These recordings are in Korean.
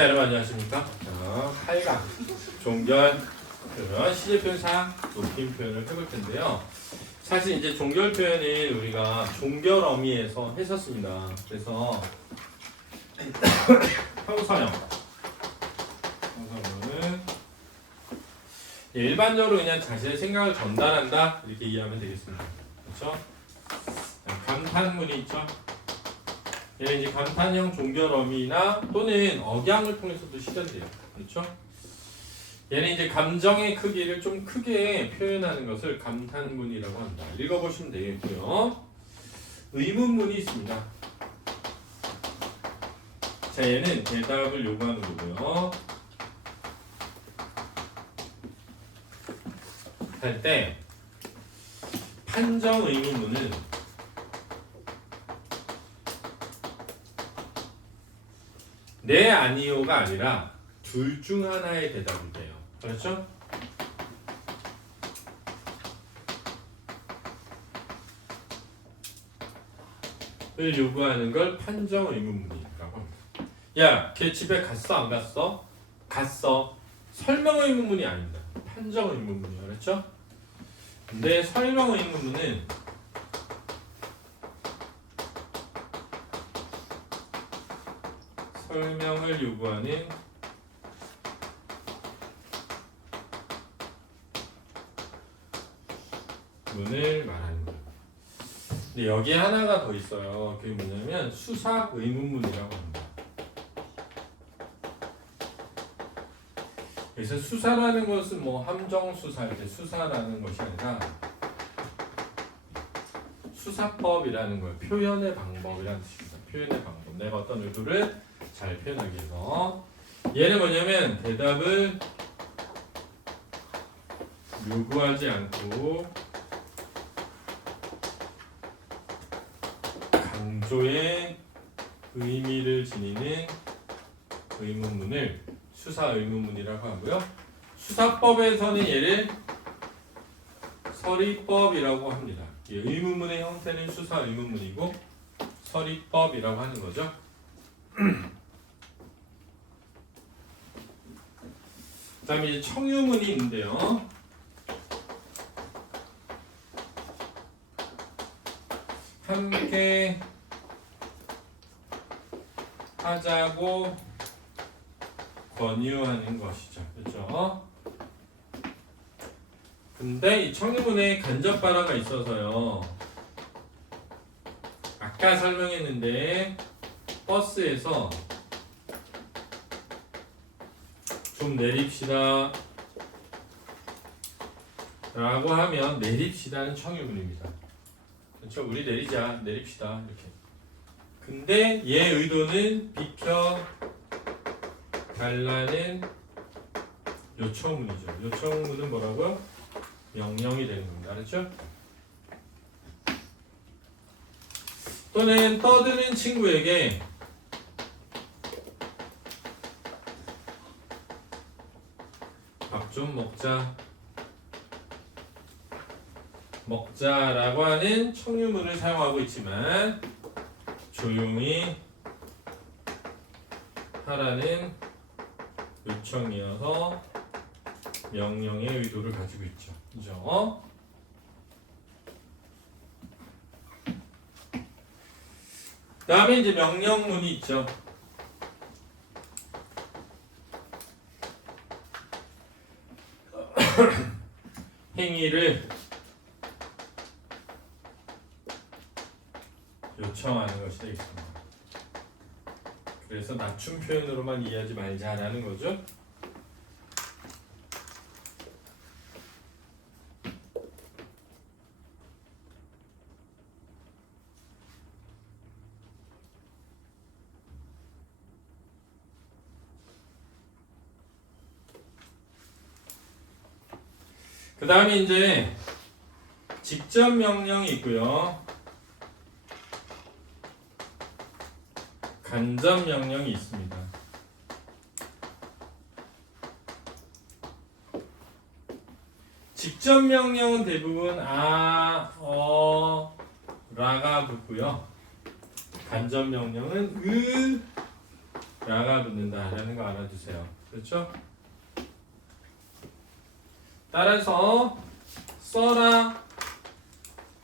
자, 여러분 안녕하십니까? 자, 8강 종결 표현, 시제 표현 상 높임 표현을 해볼 텐데요. 사실 이제 종결 표현은 우리가 종결 어미에서 했었습니다. 그래서 평서형은 일반적으로 그냥 자신의 생각을 전달한다 이렇게 이해하면 되겠습니다. 그렇죠? 감탄문이 있죠. 얘는 이제 감탄형 종결 어미나 또는 억양을 통해서도 실현돼요. 그렇죠? 얘는 이제 감정의 크기를 좀 크게 표현하는 것을 감탄문이라고 합니다. 읽어보시면 되겠고요. 의문문이 있습니다. 자, 얘는 대답을 요구하는 거고요. 할 때 판정 의문문은 네 아니요가 아니라 둘 중 하나의 대답이 돼요. 그렇죠? 을 요구하는 걸 판정 의문문이라고 합니다. 야, 걔 집에 갔어? 안 갔어? 갔어. 설명 의문문이 아닙니다. 판정 의문문이에요. 그렇죠? 근데 설명 의문문은 설명을 요구하는 문을 말하는 거예요. 근데 여기에 하나가 더 있어요. 그게 뭐냐면 수사 의문문이라고 합니다. 그래서 수사라는 것은 뭐 함정 수사일 때 수사라는 것이 아니라 수사법이라는 거예요. 표현의 방법이라는 뜻입니다. 표현의 방법. 내가 어떤 의도를 잘 표현하기 위해서. 얘는 뭐냐면 대답을 요구하지 않고 강조의 의미를 지니는 의문문을 수사 의문문이라고 하고요. 수사법에서는 얘를 서리법이라고 합니다. 이 의문문의 형태는 수사 의문문이고 서리법이라고 하는 거죠. 그 다음에 이제 청유문이 있는데요. 함께 하자고 권유하는 것이죠. 그렇죠? 근데 이 청유문에 간접 발화가 있어서요. 아까 설명했는데 버스에서 좀 내립시다 라고 하면 내립시다는 청유문입니다. 그렇죠? 우리 내리자, 내립시다 이렇게. 근데 얘 의도는 비켜 달라는 요청문이죠. 요청문은 뭐라고요? 명령이 되는 겁니다. 알았죠? 또는 떠드는 친구에게 밥 좀 먹자라고 하는 청유문을 사용하고 있지만 조용히 하라는 요청이어서 명령의 의도를 가지고 있죠. 그죠? 그 다음에 이제 명령문이 있죠. 행위를 요청하는 것이 되겠습니다. 그래서 낮춤 표현으로만 이해하지 말자라는 거죠. 그 다음에 이제 직접 명령이 있고요. 간접 명령이 있습니다. 직접 명령은 대부분 라가 붙고요. 간접 명령은 라가 붙는다라는 거 알아두세요. 그렇죠? 따라서 써라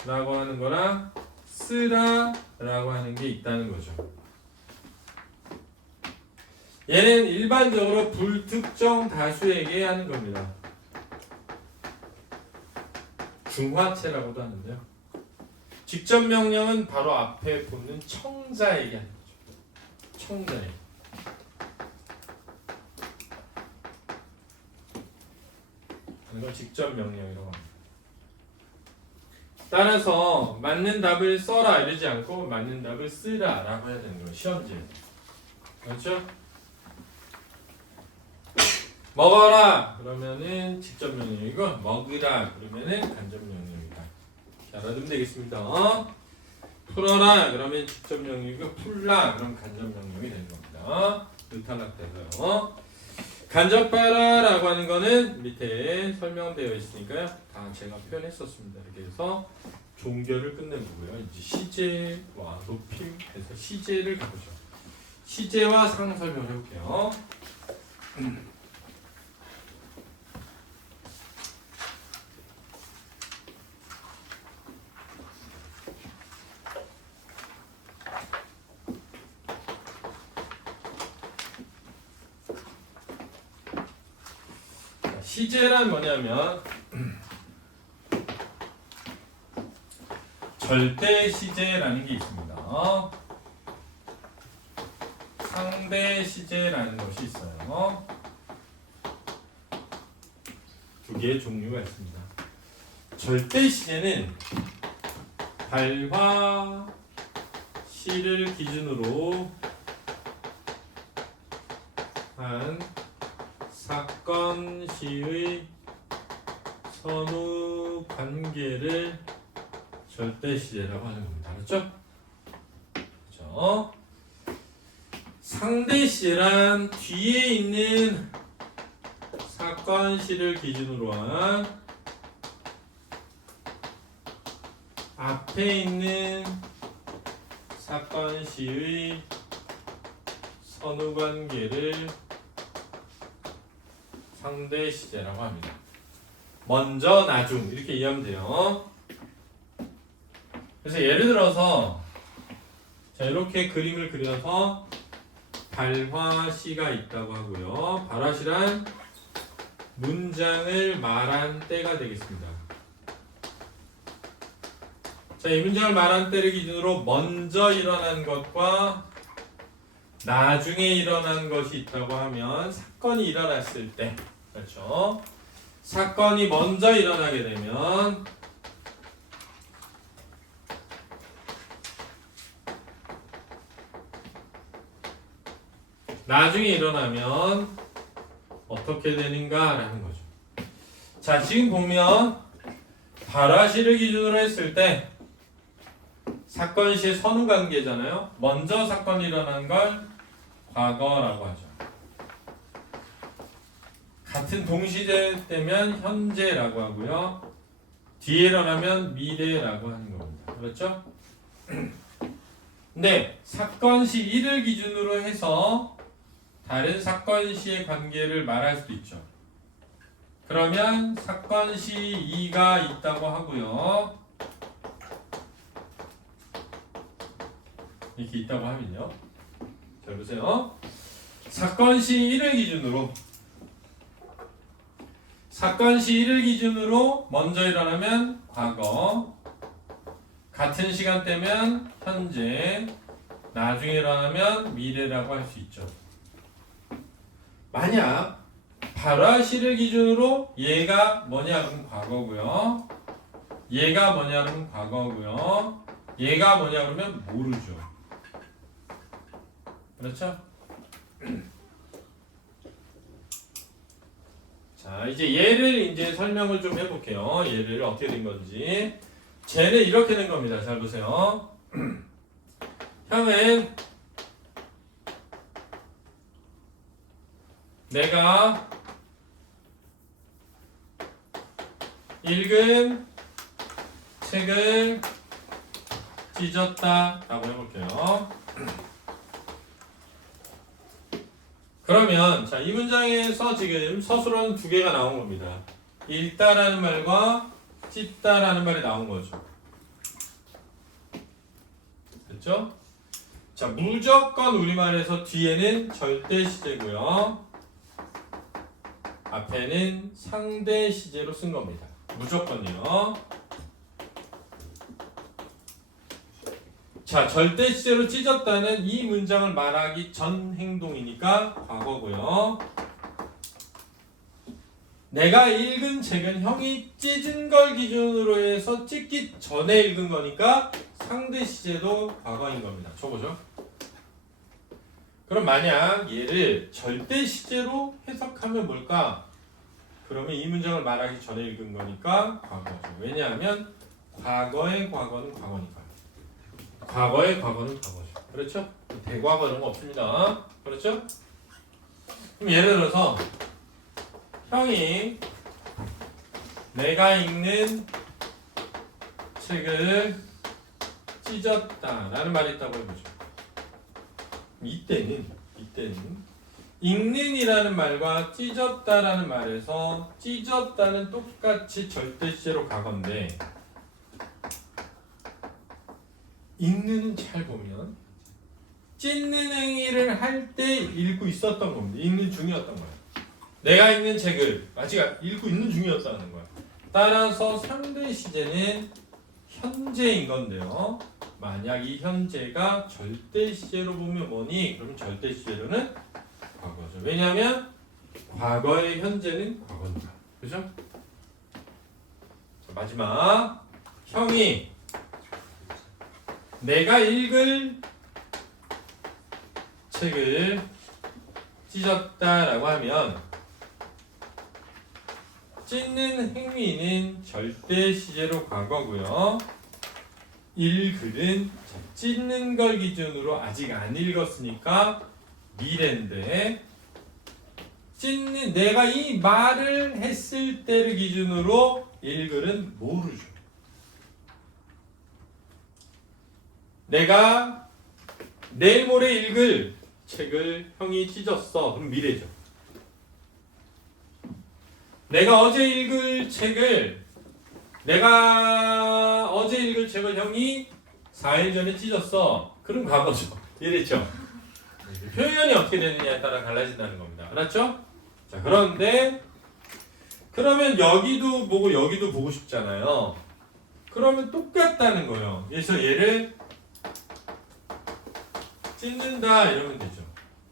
라고 하는 거랑 쓰라 라고 하는 게 있다는 거죠. 얘는 일반적으로 불특정 다수에게 하는 겁니다. 중화체라고도 하는데요. 직접 명령은 바로 앞에 붙는 청자에게 하는 거죠. 청자에게. 이걸 직접 명령이라고 합니다. 따라서 맞는 답을 써라 이러지 않고 맞는 답을 쓰라 라고 해야 되는 거예요. 시험지에. 그렇죠? 먹어라 그러면은 직접 명령이고 먹으라 그러면은 간접 명령이다. 알아두면 되겠습니다. 풀어라 그러면 직접 명령이고 풀라 그럼 간접 명령이 되는 겁니다. 의탈락돼서요. 간접하라 라고 하는 거는 밑에 설명되어 있으니까요. 다 제가 표현했었습니다. 이렇게 해서 종결을 끝내보고요. 이제 시제와 높임에서 시제를 가보죠. 시제와 상황 설명을 해볼게요. 시제란 뭐냐면 절대 시제라는 게 있습니다. 상대 시제라는 것이 있어요. 두 개의 종류가 있습니다. 절대 시제는 발화 시를 기준으로 한 사건 시의 선후 관계를 절대 시제라고 하는 겁니다. 그렇죠? 그렇죠? 상대 시제란 뒤에 있는 사건 시를 기준으로 한 앞에 있는 사건 시의 선후 관계를 상대 시제라고 합니다. 먼저 나중 이렇게 이해하면 돼요. 그래서 예를 들어서 자 이렇게 그림을 그려서 발화시가 있다고 하고요. 발화시란 문장을 말한 때가 되겠습니다. 자, 이 문장을 말한 때를 기준으로 먼저 일어난 것과 나중에 일어난 것이 있다고 하면 사건이 일어났을 때 그렇죠. 사건이 먼저 일어나게 되면 나중에 일어나면 어떻게 되는가라는 거죠. 자, 지금 보면 발화시를 기준으로 했을 때 사건 시의 선후 관계잖아요. 먼저 사건이 일어난 걸 과거라고 하죠. 같은 동시대 때면 현재라고 하고요. 뒤에 일어나면 미래라고 하는 겁니다. 그렇죠? 근데 사건 시 1을 기준으로 해서 다른 사건 시의 관계를 말할 수도 있죠. 그러면 사건 시 2가 있다고 하고요. 이렇게 있다고 하면요. 자, 보세요. 사건 시 1을 기준으로 사건 시 1을 기준으로 먼저 일어나면 과거, 같은 시간대면 현재, 나중에 일어나면 미래라고 할 수 있죠. 만약 발화시를 기준으로 얘가 뭐냐 그러면 과거고요. 얘가 뭐냐 그러면 과거고요. 얘가 뭐냐 그러면 모르죠. 그렇죠? 자, 이제 얘를 이제 설명을 좀 해볼게요. 얘를 어떻게 된 건지. 쟤는 이렇게 된 겁니다. 잘 보세요. 형은 내가 읽은 책을 찢었다 라고 해볼게요. 그러면 자, 이 문장에서 지금 서술어는 두 개가 나온 겁니다. 읽다라는 말과 찢다라는 말이 나온 거죠. 됐죠? 자, 무조건 우리말에서 뒤에는 절대 시제고요. 앞에는 상대 시제로 쓴 겁니다. 무조건이요. 자, 절대 시제로 찢었다는 이 문장을 말하기 전 행동이니까 과거고요. 내가 읽은 책은 형이 찢은 걸 기준으로 해서 찢기 전에 읽은 거니까 상대 시제도 과거인 겁니다. 저거죠. 그럼 만약 얘를 절대 시제로 해석하면 뭘까? 그러면 이 문장을 말하기 전에 읽은 거니까 과거죠. 왜냐하면 과거의 과거는 과거니까. 과거의 과거는 과거죠. 그렇죠? 대과거 이런 거 없습니다. 그렇죠? 그럼 예를 들어서 형이 내가 읽는 책을 찢었다라는 말이 있다고 해보죠. 이때는 읽는이라는 말과 찢었다라는 말에서 찢었다는 똑같이 절대시제로 과거인데 읽는은 잘 보면 찢는 행위를 할 때 읽고 있었던 겁니다. 읽는 중이었던 거예요. 내가 읽는 책을 아직 읽고 있는 중이었다는 거야. 따라서 상대 시제는 현재인 건데요. 만약 이 현재가 절대 시제로 보면 뭐니? 그러면 절대 시제로는 과거죠. 왜냐하면 과거의 현재는 과거니까. 그죠? 마지막 형이 내가 읽을 책을 찢었다라고 하면 찢는 행위는 절대 시제로 과거고요. 읽을은 찢는 걸 기준으로 아직 안 읽었으니까 미래인데 찢는 내가 이 말을 했을 때를 기준으로 읽을은 모르죠. 내가 내일 모레 읽을 책을 형이 찢었어. 그럼 미래죠. 내가 어제 읽을 책을 형이 4일 전에 찢었어. 그럼 과거죠. 이랬죠. 표현이 어떻게 되느냐에 따라 달라진다는 겁니다. 알았죠? 자, 그런데 그러면 여기도 보고 여기도 보고 싶잖아요. 그러면 똑같다는 거예요. 그래서 얘를 찢는다 이러면 되죠.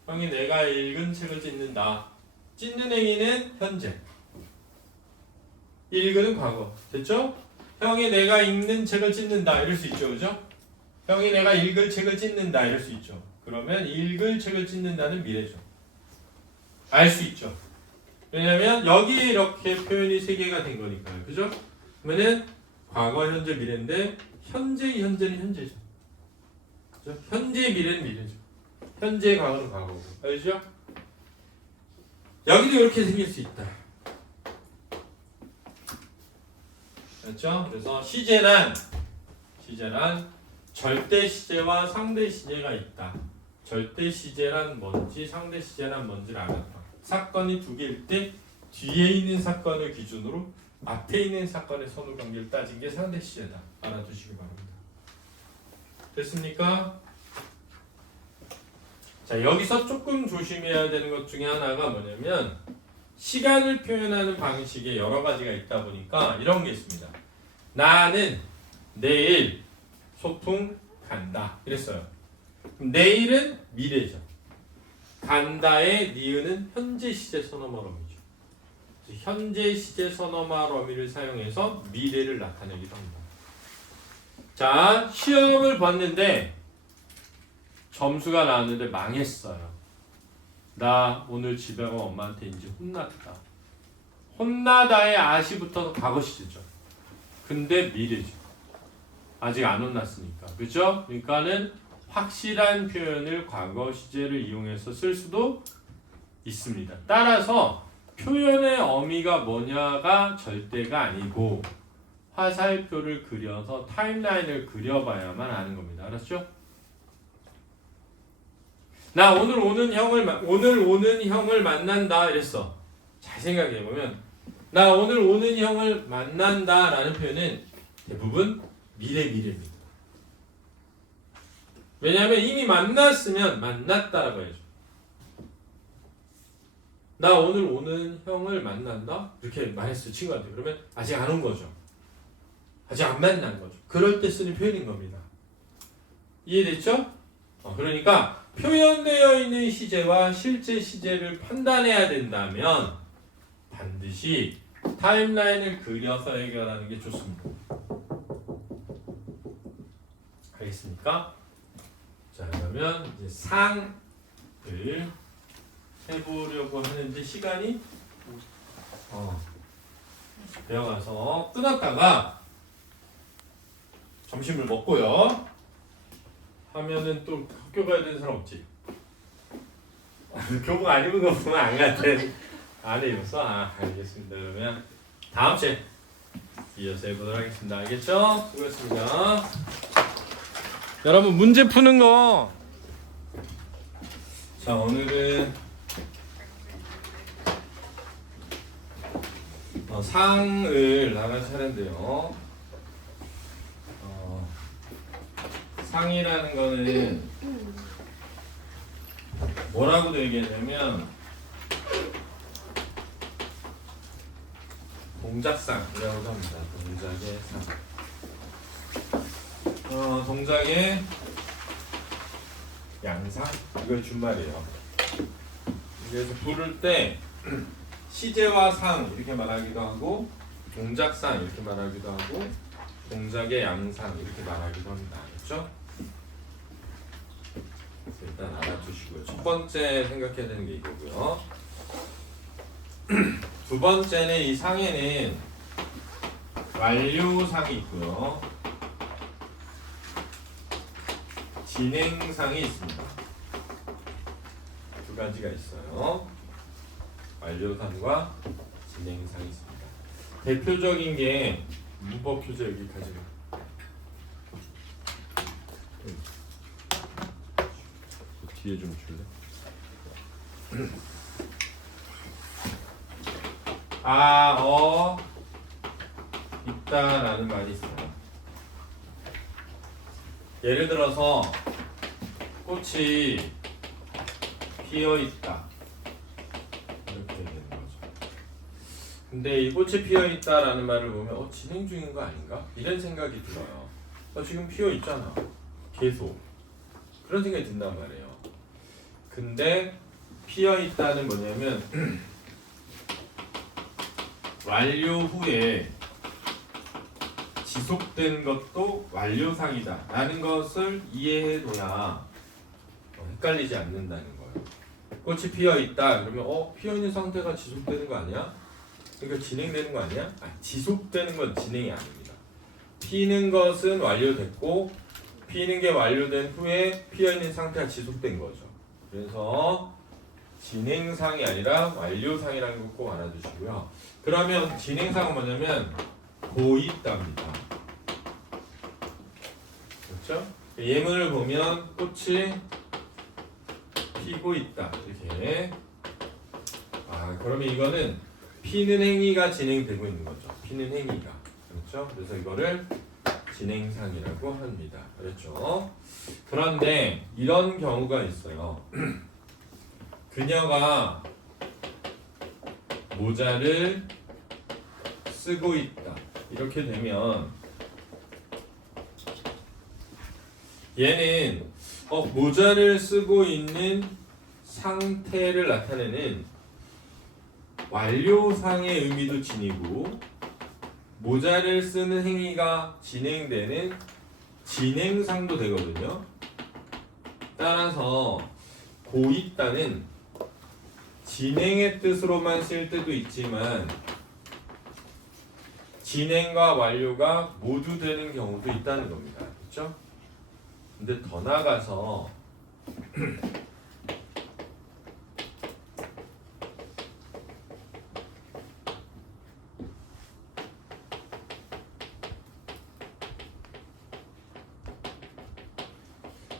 형이 내가 읽은 책을 찢는다. 찢는 행위는 현재. 읽은 과거. 됐죠? 형이 내가 읽는 책을 찢는다. 이럴 수 있죠. 그죠? 형이 내가 읽을 책을 찢는다. 이럴 수 있죠. 그러면 읽을 책을 찢는다는 미래죠. 알 수 있죠. 왜냐면 여기 이렇게 표현이 3개가 된 거니까요. 그죠? 그러면은 과거, 현재, 미래인데 현재의 현재는 현재죠. 그죠? 현재의 미래는 미래죠. 현재의 과거는 과거고. 알죠? 여기도 이렇게 생길 수 있다. 그렇죠? 그래서 시제란 절대 시제와 상대 시제가 있다. 절대 시제란 뭔지 상대 시제란 뭔지를 알았다. 사건이 2개일 때 뒤에 있는 사건을 기준으로 앞에 있는 사건의 선후 관계를 따진 게 상대 시제다. 알아두시기 바랍니다. 됐습니까? 자, 여기서 조금 조심해야 되는 것 중에 하나가 뭐냐면 시간을 표현하는 방식에 여러 가지가 있다 보니까 이런 게 있습니다. 나는 내일 소풍 간다. 이랬어요. 내일은 미래죠. 간다의 니은은 현재 시제 선어말어미죠. 현재 시제 선어말어미를 사용해서 미래를 나타내기도 합니다. 자, 시험을 봤는데 점수가 나왔는데 망했어요. 나 오늘 집에 가면 엄마한테 이제 혼났다. 혼나다의 아시부터 과거 시제죠. 근데 미래죠. 아직 안 혼났으니까. 그렇죠? 그러니까는 확실한 표현을 과거 시제를 이용해서 쓸 수도 있습니다. 따라서 표현의 어미가 뭐냐가 절대가 아니고 화살표를 그려서 타임라인을 그려봐야만 아는 겁니다. 알았죠? 나 오늘 오는 형을 만난다 이랬어. 잘 생각해 보면 나 오늘 오는 형을 만난다라는 표현은 대부분 미래입니다. 왜냐하면 이미 만났으면 만났다라고 해야죠. 나 오늘 오는 형을 만난다 이렇게 말했어 친구한테. 그러면 아직 안 온 거죠. 아직 안 만난 거죠. 그럴 때 쓰는 표현인 겁니다. 이해됐죠? 그러니까 표현되어 있는 시제와 실제 시제를 판단해야 된다면 반드시 타임라인을 그려서 해결하는 게 좋습니다. 알겠습니까? 자, 그러면 이제 상을 해보려고 하는데 시간이 배워가서 끊었다가 점심을 먹고요. 하면은 또 학교 가야 되는 사람 없지? 교복 안 입은 거 보면 안 같아. 안 입었어? 알겠습니다. 그러면 다음 주에 이어서 해보도록 하겠습니다. 알겠죠? 수고했습니다. 여러분 문제 푸는 거. 자, 오늘은 상을 나갈 차례인데요. 상이라는 거는 뭐라고도 얘기하냐면 동작상이라고도 합니다. 동작의 상. 동작의 양상? 이걸 준말이에요. 그래서 부를 때 시제와 상 이렇게 말하기도 하고 동작상 이렇게 말하기도 하고 동작의 양상 이렇게 말하기도 합니다. 알겠죠? 일단 알아두시고요. 첫 번째 생각해야 되는 게 이거고요. 두 번째는 이 상에는 완료상이 있고요. 진행상이 있습니다. 두 가지가 있어요. 완료상과 진행상이 있습니다. 대표적인 게 문법 교재 여기 가지고. 뒤에 좀 줄래? 있다라는 말이 있어요. 예를 들어서 꽃이 피어 있다 이렇게 되는 거죠. 근데 이 꽃이 피어 있다라는 말을 보면 진행 중인 거 아닌가? 이런 생각이 들어요. 지금 피어 있잖아. 계속 그런 생각이 든단 말이에요. 근데 피어 있다는 뭐냐면 완료 후에 지속된 것도 완료상이다 라는 것을 이해해둬야 헷갈리지 않는다는 거예요. 꽃이 피어 있다 그러면 피어 있는 상태가 지속되는 거 아니야? 그러니까 진행되는 거 아니야? 지속되는 건 진행이 아닙니다. 피는 것은 완료됐고 피는 게 완료된 후에 피어 있는 상태가 지속된 거죠. 그래서 진행상이 아니라 완료상이라는 거 꼭 알아두시고요. 그러면 진행상은 뭐냐면 고있답니다. 그렇죠? 예문을 보면 꽃이 피고 있다 이렇게. 그러면 이거는 피는 행위가 진행되고 있는 거죠. 피는 행위가. 그렇죠? 그래서 이거를 진행상이라고 합니다. 그렇죠? 그런데 이런 경우가 있어요. 그녀가 모자를 쓰고 있다. 이렇게 되면 얘는 모자를 쓰고 있는 상태를 나타내는 완료상의 의미도 지니고 모자를 쓰는 행위가 진행되는 진행상도 되거든요. 따라서 고있다는 진행의 뜻으로만 쓸 때도 있지만 진행과 완료가 모두 되는 경우도 있다는 겁니다. 그렇죠? 근데 더 나아가서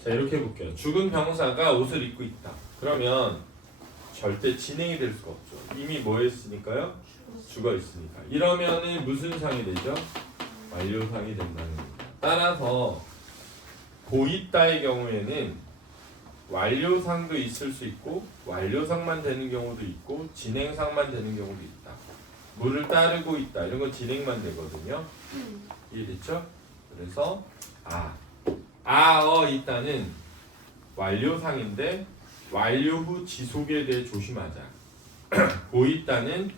자 이렇게 해볼게요. 죽은 병사가 옷을 입고 있다. 그러면 절대 진행이 될 수가 없죠. 이미 뭐 했으니까요? 죽어 있으니까. 이러면은 무슨 상이 되죠? 완료상이 된다는 겁니다. 따라서 고있다의 경우에는 완료상도 있을 수 있고 완료상만 되는 경우도 있고 진행상만 되는 경우도 있다. 물을 따르고 있다. 이런 건 진행만 되거든요. 이해됐죠? 그래서 있다는 완료상인데 완료 후 지속에 대해 조심하자. 고있다는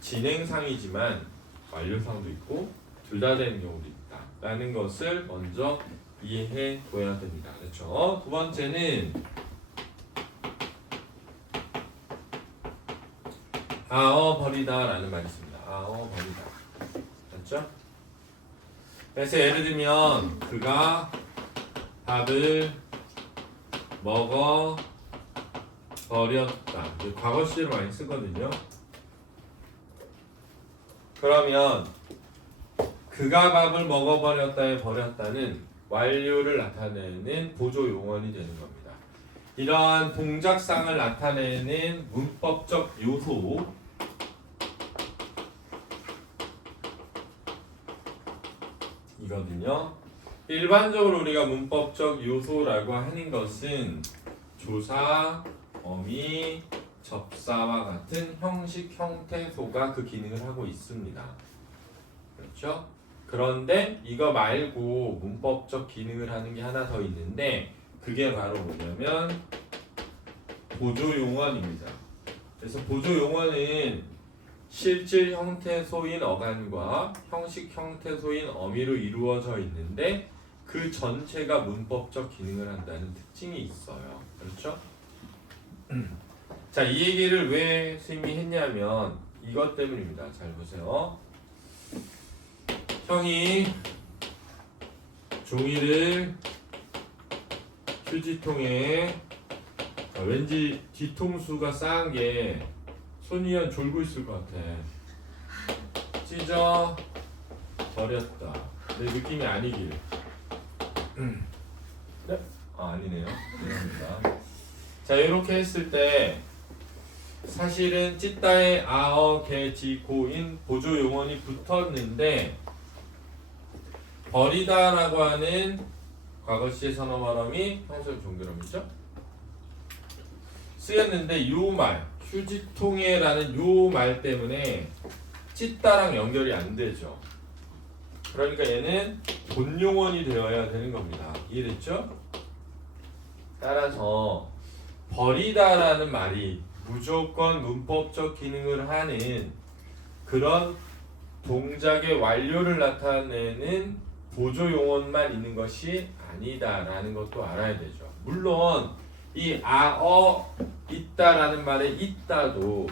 진행상이지만 완료상도 있고 둘 다 되는 경우도 있다. 라는 것을 먼저 이해해 둬야 됩니다. 그렇죠? 두 번째는 버리다 라는 말이 있습니다. 버리다. 맞죠? 그래서 예를 들면 그가 밥을 먹어 버렸다. 과거 시제를 많이 쓰거든요. 그러면 그가 밥을 먹어 버렸다에 버렸다는 완료를 나타내는 보조 용언이 되는 겁니다. 이러한 동작상을 나타내는 문법적 요소 이거든요. 일반적으로 우리가 문법적 요소라고 하는 것은 조사, 어미, 접사와 같은 형식, 형태소가 그 기능을 하고 있습니다. 그렇죠? 그런데 이거 말고 문법적 기능을 하는 게 하나 더 있는데 그게 바로 뭐냐면 보조용언입니다. 그래서 보조용언은 실질 형태소인 어간과 형식 형태소인 어미로 이루어져 있는데 그 전체가 문법적 기능을 한다는 특징이 있어요. 그렇죠? 자, 이 얘기를 왜 선생님이 했냐면 이것 때문입니다. 잘 보세요. 형이 종이를 휴지통에 왠지 뒤통수가 싸한 게 손이 한 졸고 있을 것 같아. 찢어 버렸다. 내 느낌이 아니길. 네? 아니네요. 죄송합니다. 자, 이렇게 했을 때 사실은 찢다에 아어, 개, 지, 고인 보조 용언이 붙었는데 버리다라고 하는 과거시의 선어 발음이 형용 종결음이죠. 쓰였는데 요 말, 휴지통에라는 요 말 때문에 찢다랑 연결이 안 되죠. 그러니까 얘는 본용언이 되어야 되는 겁니다. 이해됐죠? 따라서 버리다라는 말이 무조건 문법적 기능을 하는 그런 동작의 완료를 나타내는 보조용언만 있는 것이 아니다라는 것도 알아야 되죠. 물론 이 있다라는 말에 있다도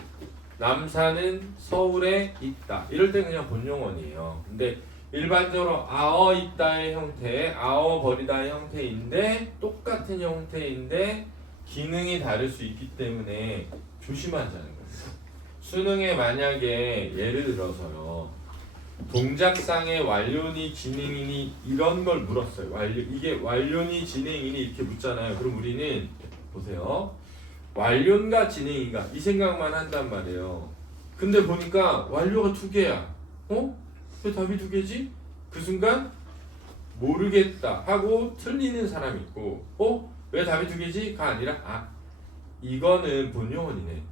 남산은 서울에 있다. 이럴 때 그냥 본용언이에요. 근데 일반적으로 있다의 형태, 버리다의 형태인데 똑같은 형태인데 기능이 다를 수 있기 때문에 조심하자는 거예요. 수능에 만약에 예를 들어서요. 동작상의 완료니 진행이니 이런 걸 물었어요. 이게 완료니 진행이니 이렇게 묻잖아요. 그럼 우리는 보세요. 완료인가 진행인가 이 생각만 한단 말이에요. 근데 보니까 완료가 두 개야. 왜 답이 두 개지? 그 순간 모르겠다 하고 틀리는 사람이 있고 왜 답이 두 개지?가 아니라 이거는 본용언이네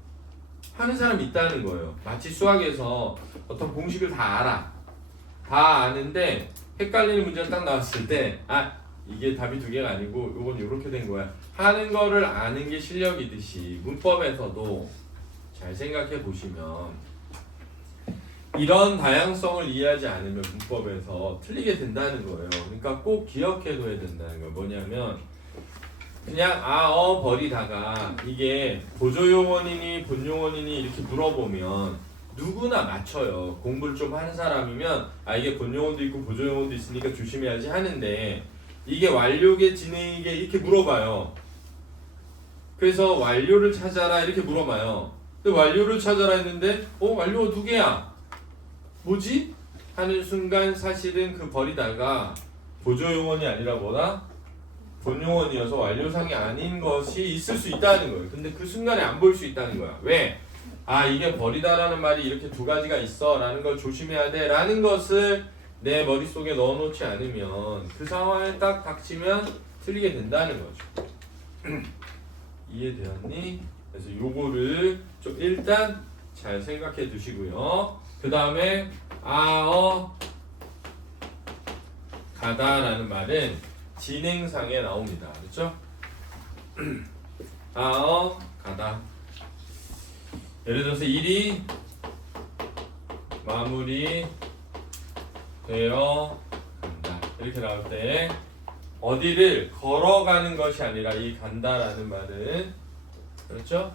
하는 사람이 있다는 거예요. 마치 수학에서 어떤 공식을 다 알아. 다 아는데 헷갈리는 문제가 딱 나왔을 때 이게 답이 두 개가 아니고 이건 이렇게 된 거야 하는 거를 아는 게 실력이듯이 문법에서도 잘 생각해 보시면 이런 다양성을 이해하지 않으면 문법에서 틀리게 된다는 거예요. 그러니까 꼭 기억해 둬야 된다는 거예요. 뭐냐면 그냥 버리다가 이게 보조용언이니 본용언이니 이렇게 물어보면 누구나 맞춰요. 공부를 좀 하는 사람이면 이게 본용언도 있고 보조용언도 있으니까 조심해야지 하는데 이게 완료게 진행이게 이렇게 물어봐요. 그래서 완료를 찾아라 이렇게 물어봐요. 근데 완료를 찾아라 했는데 완료가 두 개야. 뭐지? 하는 순간 사실은 그 버리다가 보조용언이 아니라 뭐다? 본용언이어서 완료상이 아닌 것이 있을 수 있다는 거예요. 근데 그 순간에 안 볼 수 있다는 거야. 왜? 아, 이게 버리다라는 말이 이렇게 두 가지가 있어 라는 걸 조심해야 돼 라는 것을 내 머릿속에 넣어놓지 않으면 그 상황에 딱 닥치면 틀리게 된다는 거죠. 이해되었니? 그래서 요거를 좀 일단 잘 생각해 두시고요. 그 다음에 가다라는 말은 진행상에 나옵니다. 그렇죠? 가다. 예를 들어서 일이 마무리 되어 간다. 이렇게 나올 때 어디를 걸어가는 것이 아니라 이 간다라는 말은 그렇죠?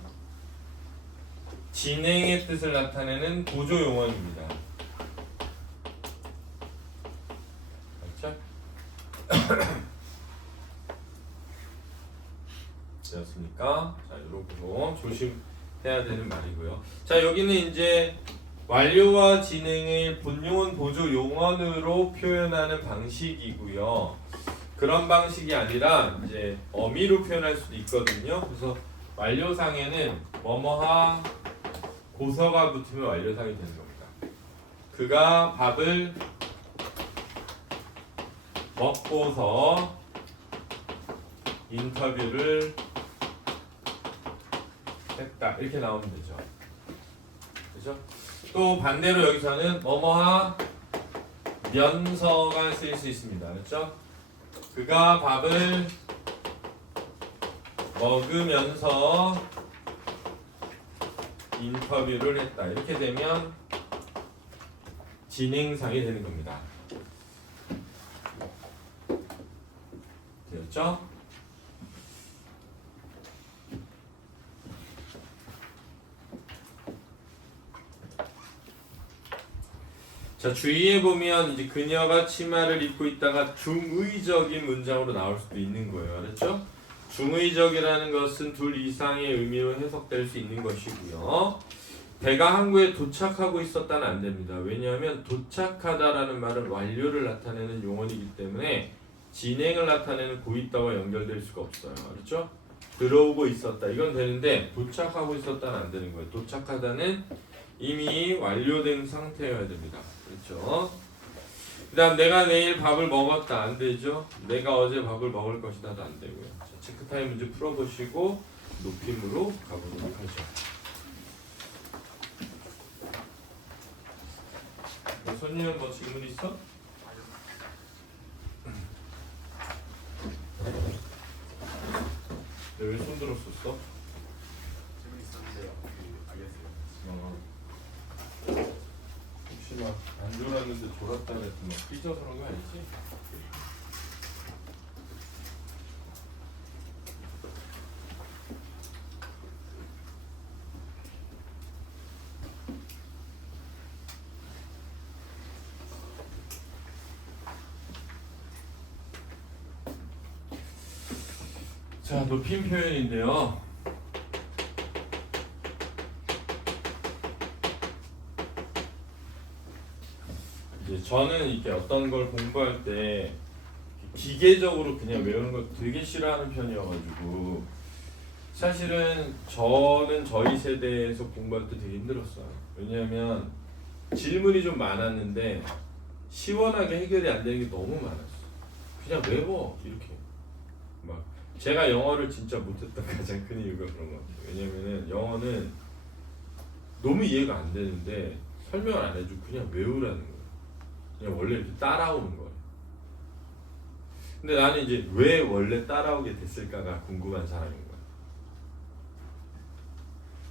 진행의 뜻을 나타내는 보조 용언입니다. 그렇죠? 되었습니까? 자, 이렇게 조심해야 되는 말이고요. 자, 여기는 이제 완료와 진행의 본용은 보조 용언으로 표현하는 방식이고요. 그런 방식이 아니라 이제 어미로 표현할 수도 있거든요. 그래서 완료상에는 뭐뭐하 고서가 붙으면 완료상이 되는 겁니다. 그가 밥을 먹고서 인터뷰를 했다. 이렇게 나오면 되죠. 그죠? 또 반대로 여기서는 뭐뭐하 면서가 쓰일 수 있습니다. 그렇죠? 그가 밥을 먹으면서 인터뷰를 했다. 이렇게 되면 진행상이 되는 겁니다. 되었죠? 자, 주의해 보면 이제 그녀가 치마를 입고 있다가 중의적인 문장으로 나올 수도 있는 거예요. 알았죠? 중의적이라는 것은 둘 이상의 의미로 해석될 수 있는 것이고요. 배가 항구에 도착하고 있었다는 안 됩니다. 왜냐하면 도착하다라는 말은 완료를 나타내는 용언이기 때문에 진행을 나타내는 고있다와 연결될 수가 없어요. 그렇죠? 들어오고 있었다. 이건 되는데 도착하고 있었다는 안 되는 거예요. 도착하다는 이미 완료된 상태여야 됩니다. 그렇죠? 그 다음 내가 내일 밥을 먹었다. 안 되죠? 내가 어제 밥을 먹을 것이다도 안 되고요. 자, 체크타임 문제 풀어보시고 높임으로 가보도록 하죠. 손님은 뭐 질문 있어? 왜 손 들었었어? 질문 있었는데요. 알겠어요. 혹시 막 안 졸았는데 졸았다 그래서 막 삐져서 그런 거 아니지? 자, 높임 표현인데요. 이제 저는 이렇게 어떤 걸 공부할 때 기계적으로 그냥 외우는 걸 되게 싫어하는 편이어가지고 사실은 저는 저희 세대에서 공부할 때 되게 힘들었어요. 왜냐하면 질문이 좀 많았는데 시원하게 해결이 안 되는 게 너무 많았어. 그냥 외워 이렇게. 막 제가 영어를 진짜 못했던 가장 큰 이유가 그런 것 같아요. 왜냐면은 영어는 너무 이해가 안 되는데 설명을 안 해주고 그냥 외우라는 거예요. 그냥 원래 이렇게 따라오는 거예요. 근데 나는 이제 왜 원래 따라오게 됐을까가 궁금한 사람인 거야.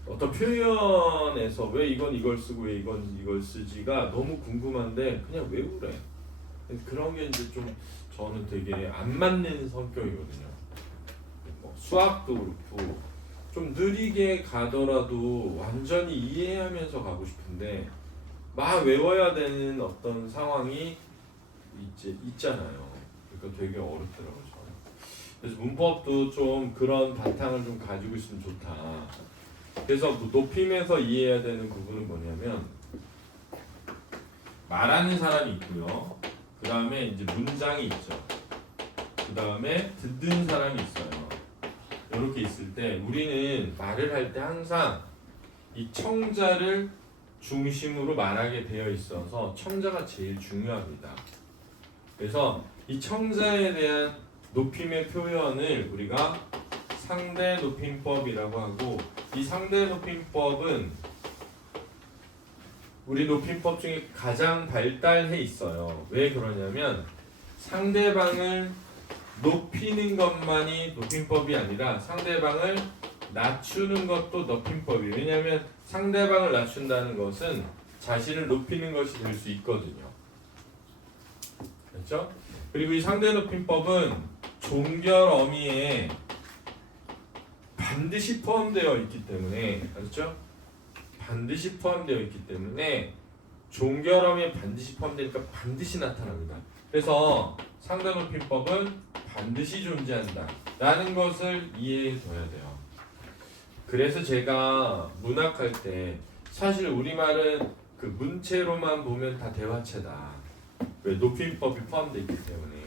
어떤 표현에서 왜 이건 이걸 쓰고 왜 이건 이걸 쓰지가 너무 궁금한데 그냥 외우래. 그런 게 이제 좀 저는 되게 안 맞는 성격이거든요. 뭐 수학도 그렇고 좀 느리게 가더라도 완전히 이해하면서 가고 싶은데 막 외워야 되는 어떤 상황이 있잖아요. 그러니까 되게 어렵더라고요. 저는. 그래서 문법도 좀 그런 바탕을 좀 가지고 있으면 좋다. 그래서 높임에서 이해해야 되는 부분은 뭐냐면 말하는 사람이 있고요. 그 다음에 이제 문장이 있죠. 그 다음에 듣는 사람이 있어요. 이렇게 있을 때 우리는 말을 할 때 항상 이 청자를 중심으로 말하게 되어 있어서 청자가 제일 중요합니다. 그래서 이 청자에 대한 높임의 표현을 우리가 상대 높임법이라고 하고, 이 상대 높임법은 우리 높임법 중에 가장 발달해 있어요. 왜 그러냐면 상대방을 높이는 것만이 높임법이 아니라 상대방을 낮추는 것도 높임법이에요. 왜냐하면 상대방을 낮춘다는 것은 자신을 높이는 것이 될 수 있거든요. 그렇죠? 그리고 이 상대 높임법은 종결 어미에 반드시 포함되어 있기 때문에, 그렇죠? 반드시 포함되어 있기 때문에 종결 어미에 반드시 포함되니까 반드시 나타납니다. 그래서 상대 높임법은 반드시 존재한다 라는 것을 이해해둬야 돼요. 그래서 제가 문학할 때 사실 우리말은 그 문체로만 보면 다 대화체다. 왜? 높임법이 포함되어 있기 때문에.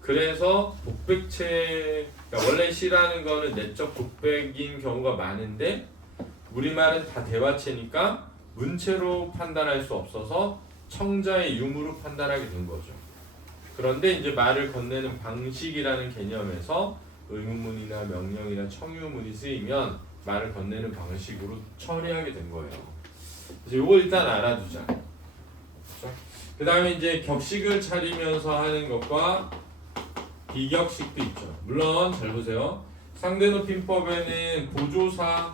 그래서 독백체, 그러니까 원래 시라는 거는 내적 독백인 경우가 많은데 우리말은 다 대화체니까 문체로 판단할 수 없어서 청자의 유무로 판단하게 된 거죠. 그런데 이제 말을 건네는 방식이라는 개념에서 의문문이나 명령이나 청유문이 쓰이면 말을 건네는 방식으로 처리하게 된 거예요. 그래서 이거 일단 알아두자. 그렇죠? 그 다음에 이제 격식을 차리면서 하는 것과 비격식도 있죠. 물론 잘 보세요. 상대 높임법에는 보조사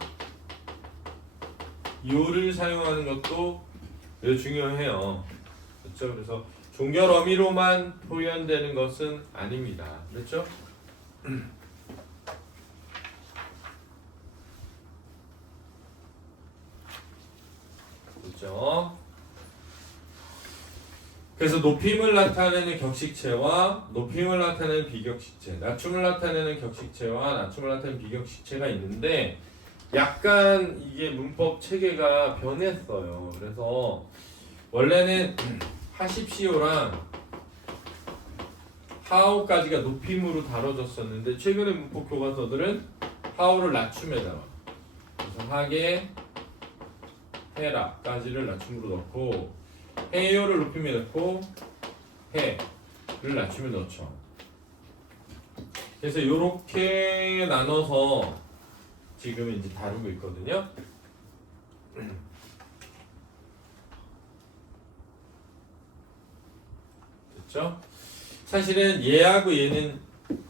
요를 사용하는 것도 매우 중요해요. 그렇죠? 그래서 종결 어미로만 표현되는 것은 아닙니다. 그렇죠? 그렇죠? 그래서 높임을 나타내는 격식체와 높임을 나타내는 비격식체, 낮춤을 나타내는 격식체와 낮춤을 나타내는 비격식체가 있는데 약간 이게 문법 체계가 변했어요. 그래서 원래는 하십시오랑 하오까지가 높임으로 다뤄졌었는데 최근에 문법 교과서들은 하오를 낮춤에다가, 그래서 하게 해라까지를 낮춤으로 넣고 해요를 높임에 넣고 해를 낮춤에 넣죠. 그래서 이렇게 나눠서 지금 이제 다루고 있거든요. 됐죠? 사실은 얘하고 얘는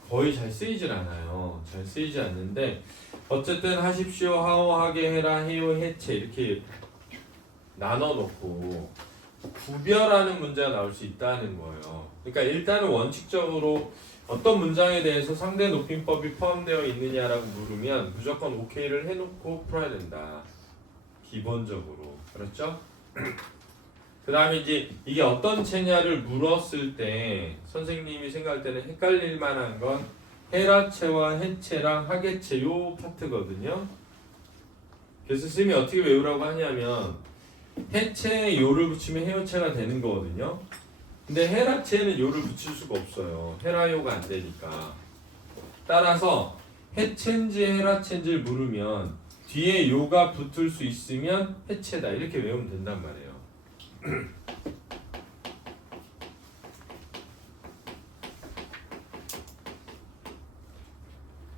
거의 잘 쓰이질 않아요. 잘 쓰이지 않는데 어쨌든 하십시오, 하오, 하게, 해라, 해요, 해체 이렇게 나눠놓고 구별하는 문제가 나올 수 있다는 거예요. 그러니까 일단은 원칙적으로 어떤 문장에 대해서 상대 높임법이 포함되어 있느냐라고 물으면 무조건 오케이를 해놓고 풀어야 된다. 기본적으로. 그렇죠? 그 다음에 이제 이게 어떤 체냐를 물었을 때 선생님이 생각할 때는 헷갈릴 만한 건 해라체와 해체랑 하계체 요 파트거든요. 그래서 선생님이 어떻게 외우라고 하냐면 해체에 요를 붙이면 해요체가 되는 거거든요. 근데 해라체는 요를 붙일 수가 없어요. 해라요가 안 되니까. 따라서 해체인지 해라체인지를 물으면 뒤에 요가 붙을 수 있으면 해체다 이렇게 외우면 된단 말이에요.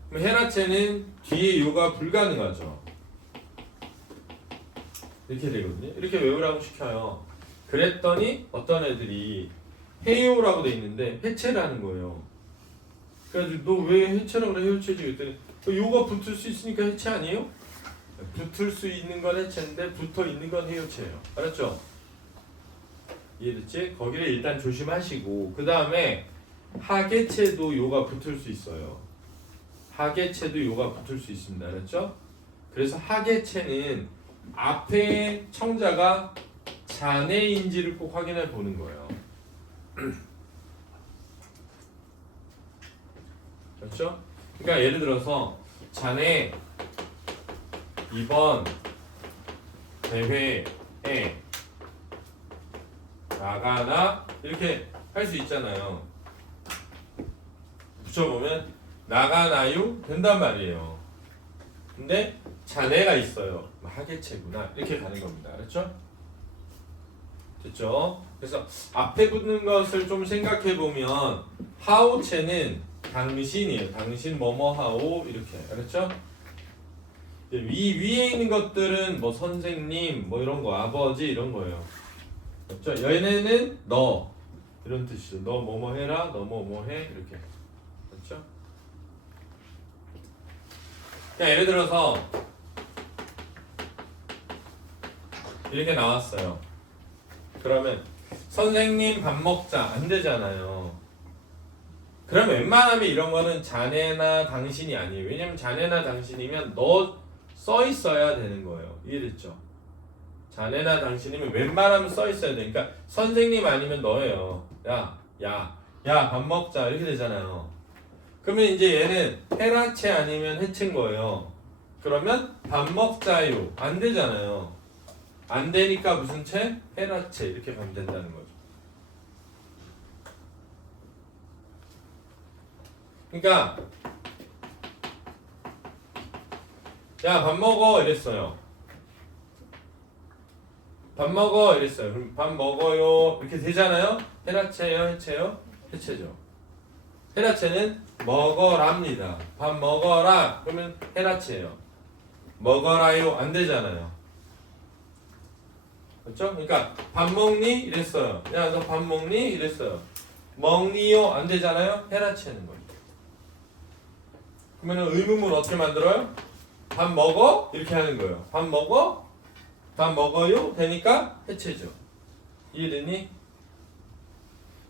그럼 해라체는 뒤에 요가 불가능하죠. 이렇게 되거든요. 이렇게 외우라고 시켜요. 그랬더니 어떤 애들이 해요라고 돼 있는데 해체라는 거예요. 그래가지고 너 왜 해체라고 그래? 해체지 그랬더니 요가 붙을 수 있으니까 해체 아니에요? 붙을 수 있는 건 해체인데 붙어 있는 건 해요체예요. 알았죠? 이해됐지? 거기를 일단 조심하시고 그 다음에 하계체도 요가 붙을 수 있어요. 하계체도 요가 붙을 수 있습니다. 알았죠? 그래서 하계체는 앞에 청자가 자네인지를 꼭 확인해 보는 거예요. 그렇죠? 그러니까 예를 들어서 자네 이번 대회에 나가나 이렇게 할 수 있잖아요. 붙여보면 나가나요? 된단 말이에요. 근데 자네가 있어요. 하계체구나. 이렇게 가는 겁니다. 알았죠? 됐죠? 그래서 앞에 붙는 것을 좀 생각해 보면 하오체는 당신이에요. 당신 뭐뭐 하오 이렇게. 알았죠? 위에 있는 것들은 뭐 선생님 뭐 이런 거 아버지 이런 거예요. 그렇죠? 얘네는 너 이런 뜻이죠. 너 뭐뭐 해라. 너 뭐뭐 해 이렇게. 그렇죠? 그냥 예를 들어서 이렇게 나왔어요. 그러면 선생님 밥 먹자 안 되잖아요. 그러면 웬만하면 이런 거는 자네나 당신이 아니에요. 왜냐면 자네나 당신이면 너 써 있어야 되는 거예요. 이해됐죠? 자네나 당신이면 웬만하면 써 있어야 돼. 그러니까 선생님 아니면 너예요. 야 밥 먹자 이렇게 되잖아요. 그러면 이제 얘는 헤라체 아니면 해체인 거예요. 그러면 밥 먹자요 안 되잖아요. 안 되니까 무슨 체? 헤라체 이렇게 가면 된다는 거죠. 그러니까 야 밥 먹어 이랬어요. 밥 먹어 이랬어요. 그럼 밥 먹어요 이렇게 되잖아요. 헤라체예요, 해체요? 해체죠. 헤라체는 먹어랍니다. 밥 먹어라 그러면 헤라체예요. 먹어라요 안 되잖아요. 그렇죠? 그러니까 밥 먹니 이랬어요. 야 너 밥 먹니 이랬어요. 먹니요 안 되잖아요. 헤라체는 거예요. 그러면 의문문 어떻게 만들어요? 밥 먹어? 이렇게 하는 거예요. 밥 먹어? 밥 먹어요? 되니까 해체죠. 이해됐니?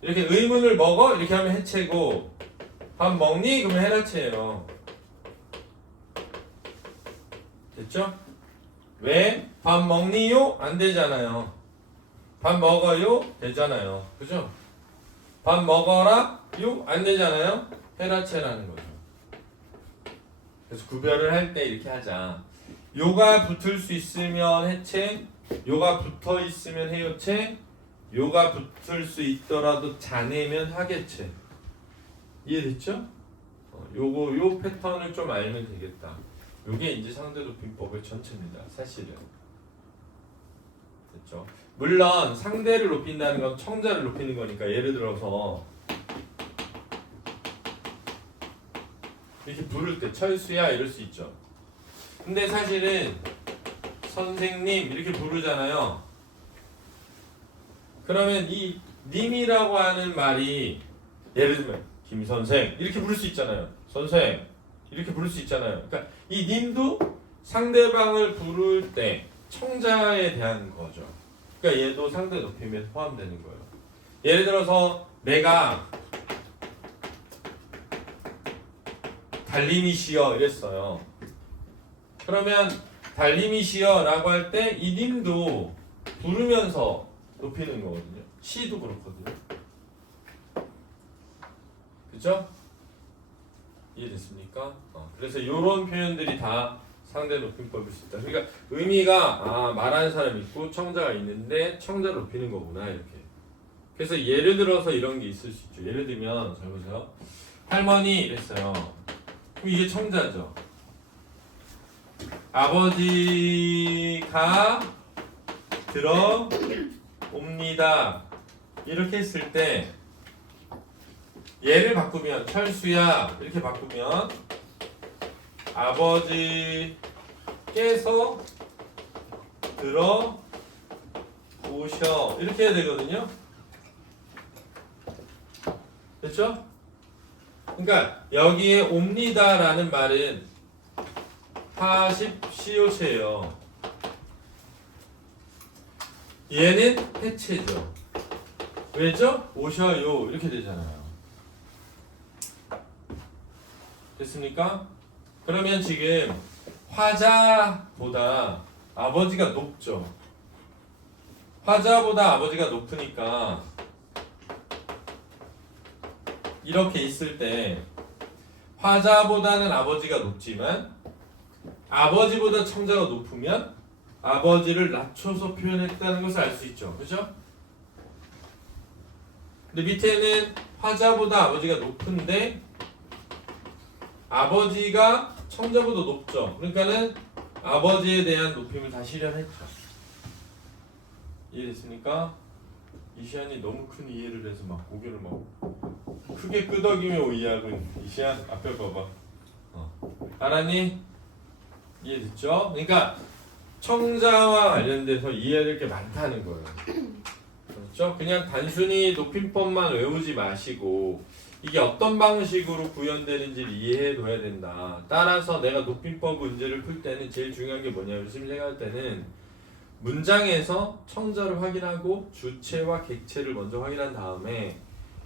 이렇게 의문을 먹어? 이렇게 하면 해체고 밥 먹니? 그러면 헤라체예요. 됐죠? 왜? 밥 먹니요? 안 되잖아요. 밥 먹어요? 되잖아요. 그죠? 밥 먹어라? 요? 안 되잖아요. 헤라체라는 거죠. 그래서 구별을 할 때 이렇게 하자. 요가 붙을 수 있으면 해체, 요가 붙어 있으면 해요체, 요가 붙을 수 있더라도 자네면 하계체. 이해됐죠? 요 패턴을 좀 알면 되겠다. 요게 이제 상대높임법의 전체입니다. 사실은. 됐죠? 물론 상대를 높인다는 건 청자를 높이는 거니까 예를 들어서 이렇게 부를 때 철수야 이럴 수 있죠. 근데 사실은 선생님 이렇게 부르잖아요. 그러면 이 님이라고 하는 말이 예를 들면 김선생 이렇게 부를 수 있잖아요. 선생 이렇게 부를 수 있잖아요. 그러니까 이 님도 상대방을 부를 때 청자에 대한 거죠. 그러니까 얘도 상대 높임에 포함되는 거예요. 예를 들어서 내가 달님이시여 이랬어요. 그러면 달님이시여 라고 할 때 이 님도 부르면서 높이는 거거든요. 시도 그렇거든요. 그죠? 이해됐습니까? 그래서 이런 표현들이 다 상대 높임법일 수 있다. 그러니까 의미가 말하는 사람이 있고 청자가 있는데 청자 높이는 거구나 이렇게. 그래서 예를 들어서 이런 게 있을 수 있죠. 예를 들면 잘 보세요. 할머니 이랬어요. 그럼 이게 청자죠. 아버지가 들어옵니다. 이렇게 했을 때 얘를 바꾸면 철수야 이렇게 바꾸면 아버지께서 들어오셔 이렇게 해야 되거든요. 됐죠? 그러니까 여기에 옵니다라는 말은 하십시오체예요. 얘는 해체죠. 왜죠? 오셔요 이렇게 되잖아요. 됐습니까? 그러면 지금 화자보다 아버지가 높죠. 화자보다 아버지가 높으니까 이렇게 있을 때 화자보다는 아버지가 높지만 아버지보다 청자가 높으면 아버지를 낮춰서 표현했다는 것을 알 수 있죠. 그죠? 근데 밑에는 화자보다 아버지가 높은데 아버지가 청자보다 높죠. 그러니까는 아버지에 대한 높임을 다 실현했죠. 이해됐습니까? 이시안이 너무 큰 이해를 해서 막 고개를 막 크게 끄덕이며 이해하고 이시안 앞에 봐봐. 알았니? 이해됐죠? 그러니까 청자와 관련돼서 이해해야 될 게 많다는 거예요. 그렇죠? 그냥 단순히 높임법만 외우지 마시고 이게 어떤 방식으로 구현되는지를 이해해둬야 된다. 따라서 내가 높임법 문제를 풀 때는 제일 중요한 게 뭐냐, 열심히 생각할 때는 문장에서 청자를 확인하고 주체와 객체를 먼저 확인한 다음에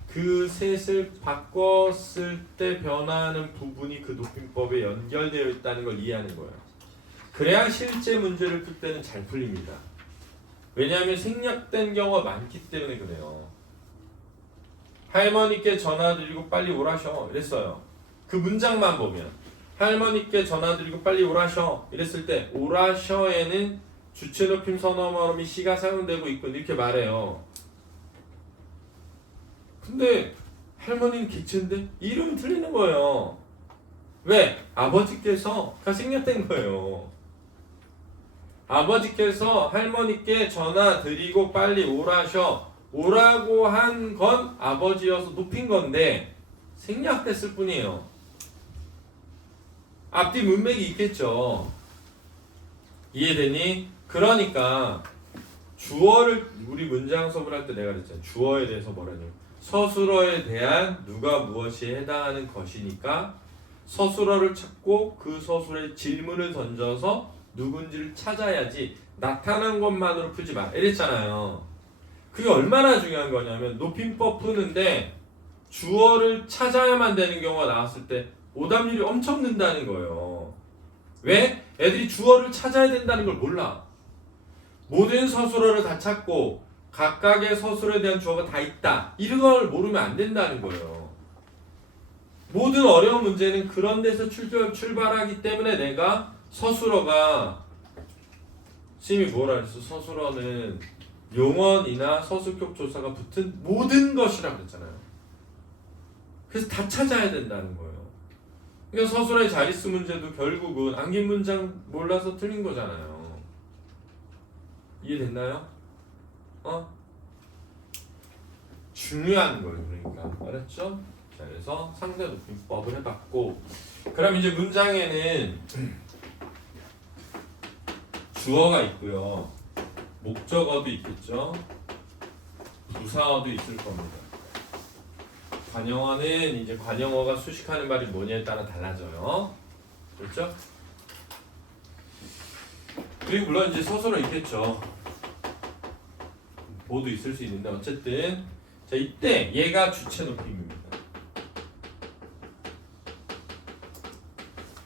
그 셋을 바꿨을 때 변화하는 부분이 그 높임법에 연결되어 있다는 걸 이해하는 거예요. 그래야 실제 문제를 풀 때는 잘 풀립니다. 왜냐하면 생략된 경우가 많기 때문에 그래요. 할머니께 전화드리고 빨리 오라셔 이랬어요. 그 문장만 보면 할머니께 전화드리고 빨리 오라셔 이랬을 때 오라셔에는 주체 높임 선어말음이 시가 사용되고 있고 이렇게 말해요. 근데 할머니는 객체인데 이름은 틀리는 거예요. 왜? 아버지께서가 생략된 거예요. 아버지께서 할머니께 전화 드리고 빨리 오라셔 오라고 한 건 아버지여서 높인 건데 생략됐을 뿐이에요. 앞뒤 문맥이 있겠죠. 이해되니? 그러니까 주어를 우리 문장 수업을 할 때 내가 그랬잖아. 주어에 대해서 뭐라냐면 서술어에 대한 누가 무엇이 해당하는 것이니까 서술어를 찾고 그 서술에 질문을 던져서 누군지를 찾아야지 나타난 것만으로 풀지 마 이랬잖아요. 그게 얼마나 중요한 거냐면 높임법 푸는데 주어를 찾아야만 되는 경우가 나왔을 때 오답률이 엄청 는다는 거예요. 왜? 애들이 주어를 찾아야 된다는 걸 몰라. 모든 서술어를 다 찾고 각각의 서술에 대한 주어가 다 있다 이런 걸 모르면 안 된다는 거예요. 모든 어려운 문제는 그런 데서 출발하기 때문에 내가 서술어가 스님이 뭐라 그랬어? 서술어는 용언이나 서술격 조사가 붙은 모든 것이라고 그랬잖아요. 그래서 다 찾아야 된다는 거예요. 그러니까 서술어의 자릿수 문제도 결국은 안긴 문장 몰라서 틀린 거잖아요. 이해됐나요? 중요한 거예요. 그러니까 알았죠? 자, 그래서 상대 높임법을 해봤고, 그럼 이제 문장에는 주어가 있고요, 목적어도 있겠죠, 부사어도 있을 겁니다. 관용어는 이제 관용어가 수식하는 말이 뭐냐에 따라 달라져요. 그렇죠? 그리고 물론 이제 서술어 있겠죠. 보도 있을 수 있는데 어쨌든 자, 이때 얘가 주체 높임입니다.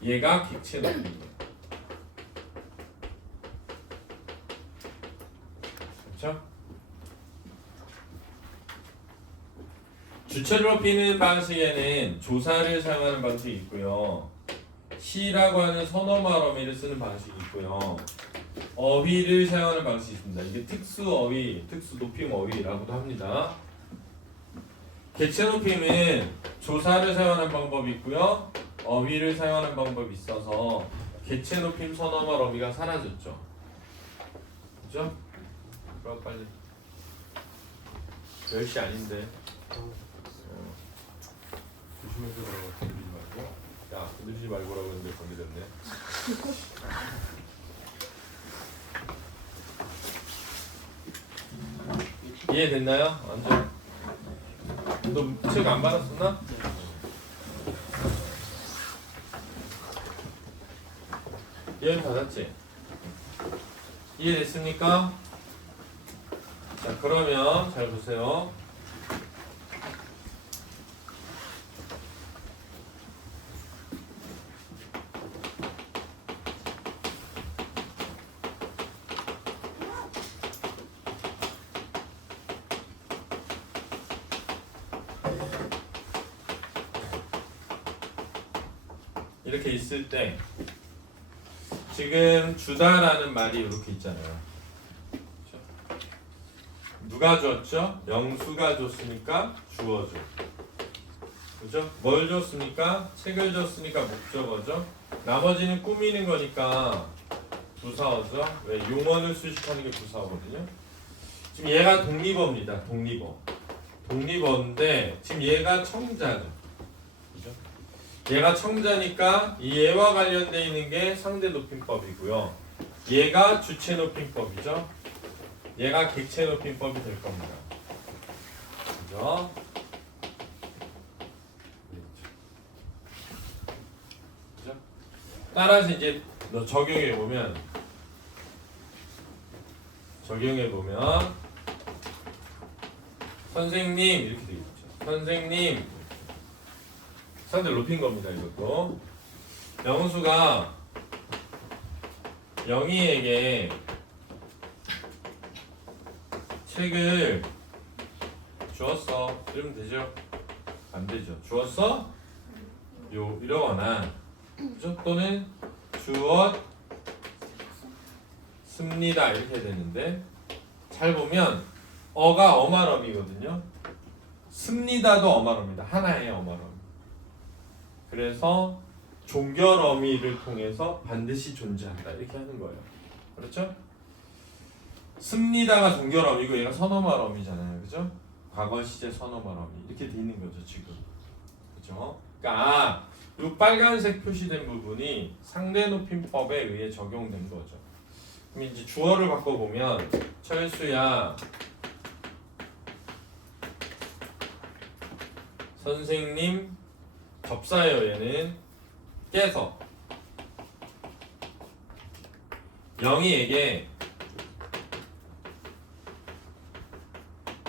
얘가 객체 높임이에요. 그렇죠? 주체를 높이는 방식에는 조사를 사용하는 방식이 있고요, 시라고 하는 선어말 어휘를 쓰는 방식이 있고요, 어휘를 사용하는 방식이 있습니다. 이게 특수 어휘, 특수 높임 어휘라고도 합니다. 객체 높임은 조사를 사용하는 방법이 있고요, 어휘를 사용하는 방법이 있어서 객체 높임 선어말 어휘가 사라졌죠. 그죠? 그럼 빨리 10시 아닌데 조심해서 그러고 건드리지 말고. 야, 건드리지 말고라고 했는데 건드렸네. 이해됐나요? 완전. 너 책 안 받았었나? 이해 받았지? 이해됐습니까? 자, 그러면 잘 보세요. 이렇게 있을 때 지금 주다라는 말이 이렇게 있잖아요. 그렇죠? 누가 줬죠? 영수가 줬으니까 주어줘. 그죠? 뭘 줬습니까? 책을 줬으니까 목적어죠. 나머지는 꾸미는 거니까 부사어죠. 왜? 용언을 수식하는 게 부사어거든요. 지금 얘가 독립어입니다. 독립어인데 지금 얘가 청자죠. 그죠? 얘가 청자니까 이 얘와 관련되어 있는 게 상대 높임법이고요. 얘가 주체 높임법이죠. 얘가 객체 높임법이 될 겁니다. 그죠? 그죠? 따라서 이제 너 적용해 보면 선생님 이렇게 되겠죠. 선생님 상대 높인 겁니다. 이것도 영수가 영희에게 책을 주었어. 이러면 되죠? 안 되죠. 주었어? 이러거나 그죠? 또는 주었습니다. 이렇게 되는데 잘 보면 어가 어말어미거든요. 습니다도 어말어미다. 하나의 어말어미. 그래서 종결어미를 통해서 반드시 존재한다. 이렇게 하는 거예요. 그렇죠? 습니다가 종결어미고 얘가 선어말어미잖아요. 그죠? 과거 시제 선어말어미. 이렇게 돼 있는 거죠, 지금. 그죠? 그러니까 이 빨간색 표시된 부분이 상대 높임법에 의해 적용된 거죠. 그럼 이제 주어를 바꿔보면 철수야 선생님 접사예요. 얘는 깨서 영희에게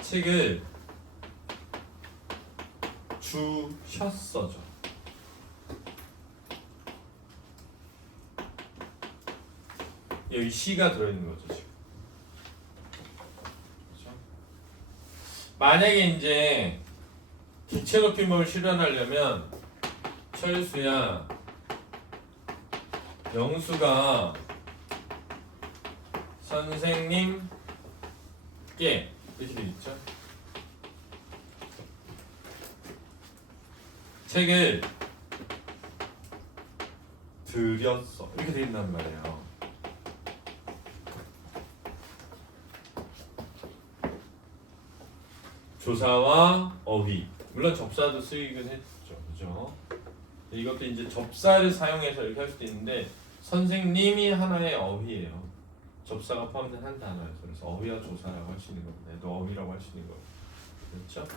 책을 주셨어죠. 여기 시가 들어있는 거죠 지금. 그렇죠? 만약에 이제 객체 높임법을 실현하려면 철수야 영수가 선생님께 이렇게 되겠죠. 책을 드렸어 이렇게 되겠단 말이에요. 조사와 어휘 물론 접사도 쓰이긴 했죠. 그죠? 이것도 이제 접사를 사용해서 이렇게 할 수도 있는데 선생님이 하나의 어휘예요. 접사가 포함된 한 단어예요. 그래서 어휘와 조사라고 할 수 있는 겁니다. 또 어휘라고 할 수 있는 거예요. 그렇죠?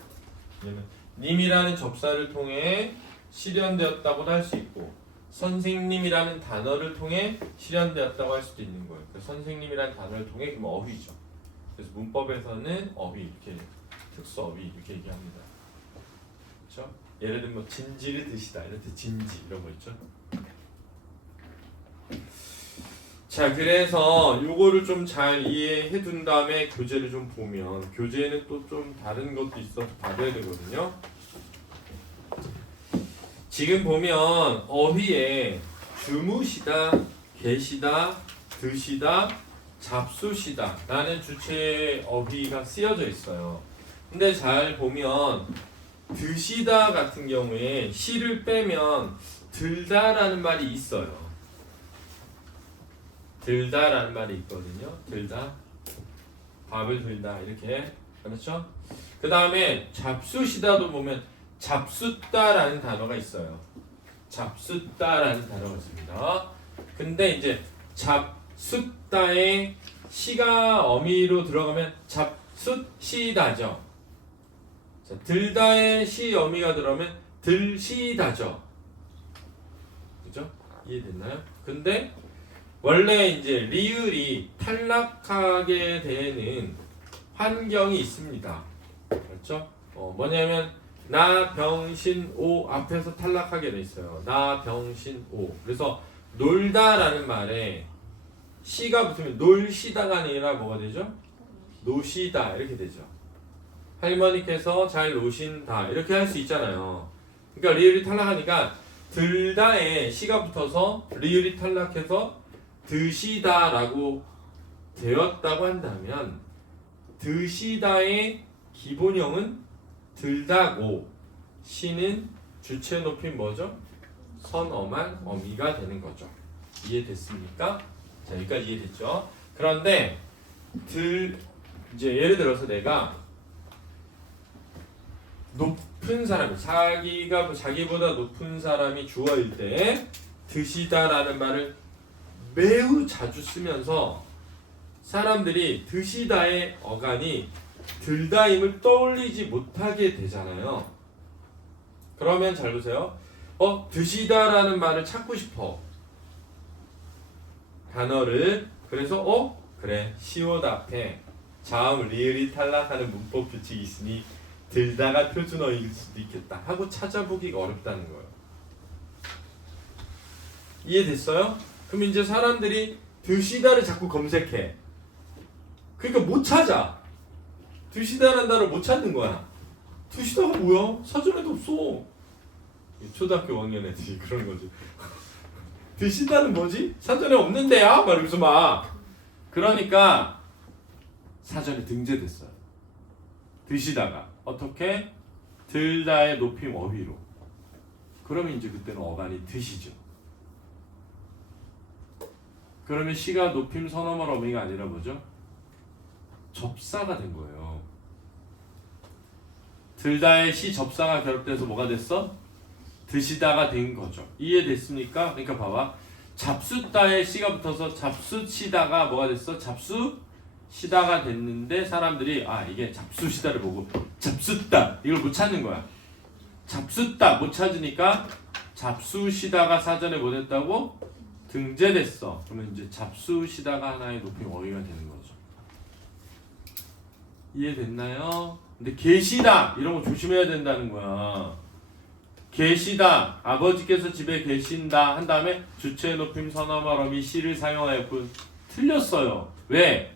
왜냐면 님이라는 접사를 통해 실현되었다고도 할 수 있고 선생님이라는 단어를 통해 실현되었다고 할 수도 있는 거예요. 그래서 선생님이라는 단어를 통해 그럼 어휘죠. 그래서 문법에서는 어휘 이렇게 특수 어휘 이렇게 얘기합니다. 그렇죠? 예를 들면 뭐 진지를 드시다 이럴 때 진지 이런 거 있죠. 자, 그래서 요거를 좀 잘 이해해 둔 다음에 교재를 좀 보면 교재에는 또 좀 다른 것도 있어서 봐야 되거든요. 지금 보면 어휘에 주무시다, 계시다, 드시다, 잡수시다 라는 주체의 어휘가 쓰여져 있어요. 근데 잘 보면 드시다 같은 경우에 시를 빼면 들다라는 말이 있어요. 들다라는 말이 있거든요. 들다, 밥을 들다 이렇게 그렇죠? 그 다음에 잡수시다도 보면 잡숫다라는 단어가 있어요. 잡숫다라는 단어가 있습니다. 근데 이제 잡숫다의 시가 어미로 들어가면 잡숫시다죠. 자, 들다의 시 어미가 들어가면 들시다죠. 그죠? 이해됐나요? 근데 원래 이제 리을이 탈락하게 되는 환경이 있습니다. 그렇죠? 뭐냐면 나 병신 오 앞에서 탈락하게 돼 있어요. 나 병신 오. 그래서 놀다라는 말에 시가 붙으면 놀시다가 아니라 뭐가 되죠? 노시다 이렇게 되죠. 할머니께서 잘 노신다 이렇게 할 수 있잖아요. 그러니까 리을이 탈락하니까 들다에 시가 붙어서 리을이 탈락해서 드시다라고 되었다고 한다면 드시다의 기본형은 들다고 시는 주체 높임 뭐죠? 선엄한 어미가 되는 거죠. 이해됐습니까? 자, 여기까지 이해됐죠? 그런데 이제 예를 들어서 내가 높은 사람이 자기보다 높은 사람이 주어일 때 드시다라는 말을 매우 자주 쓰면서 사람들이 드시다의 어간이 들다임을 떠올리지 못하게 되잖아요. 그러면 잘 보세요. 드시다라는 말을 찾고 싶어. 단어를. 그래서 그래. 시옷 앞에 자음 리을이 탈락하는 문법 규칙이 있으니 들다가 표준어일 수도 있겠다 하고 찾아보기가 어렵다는 거예요. 이해됐어요? 그럼 이제 사람들이 드시다를 자꾸 검색해. 그러니까 못 찾아. 드시다라는 단어를 못 찾는 거야. 드시다가 뭐야? 사전에도 없어. 초등학교 5학년 애들이 그런 거지. 드시다는 뭐지? 사전에 없는데야? 막 이러면서 막. 그러니까 사전에 등재됐어요. 드시다가. 어떻게? 들다의 높임 어휘로. 그러면 이제 그때는 어간이 드시죠. 그러면 시가 높임 선어말 어미가 아니라 뭐죠? 접사가 된 거예요. 들다의 시 접사가 결합돼서 뭐가 됐어? 드시다가 된 거죠. 이해됐습니까? 그러니까 봐봐. 잡숫다의 시가 붙어서 잡숫시다가 뭐가 됐어? 잡수시다가 됐는데 사람들이 이게 잡수시다를 보고 잡숫다 이걸 못 찾는 거야. 잡숫다 못 찾으니까 잡수시다가 사전에 뭐 됐다고? 등재됐어. 그러면 이제 잡수시다가 하나의 높임 어휘가 되는 거죠. 이해됐나요? 근데 계시다 이런 거 조심해야 된다는 거야. 계시다 아버지께서 집에 계신다 한 다음에 주체 높임 선어말 어미 시를 사용하였군. 틀렸어요. 왜?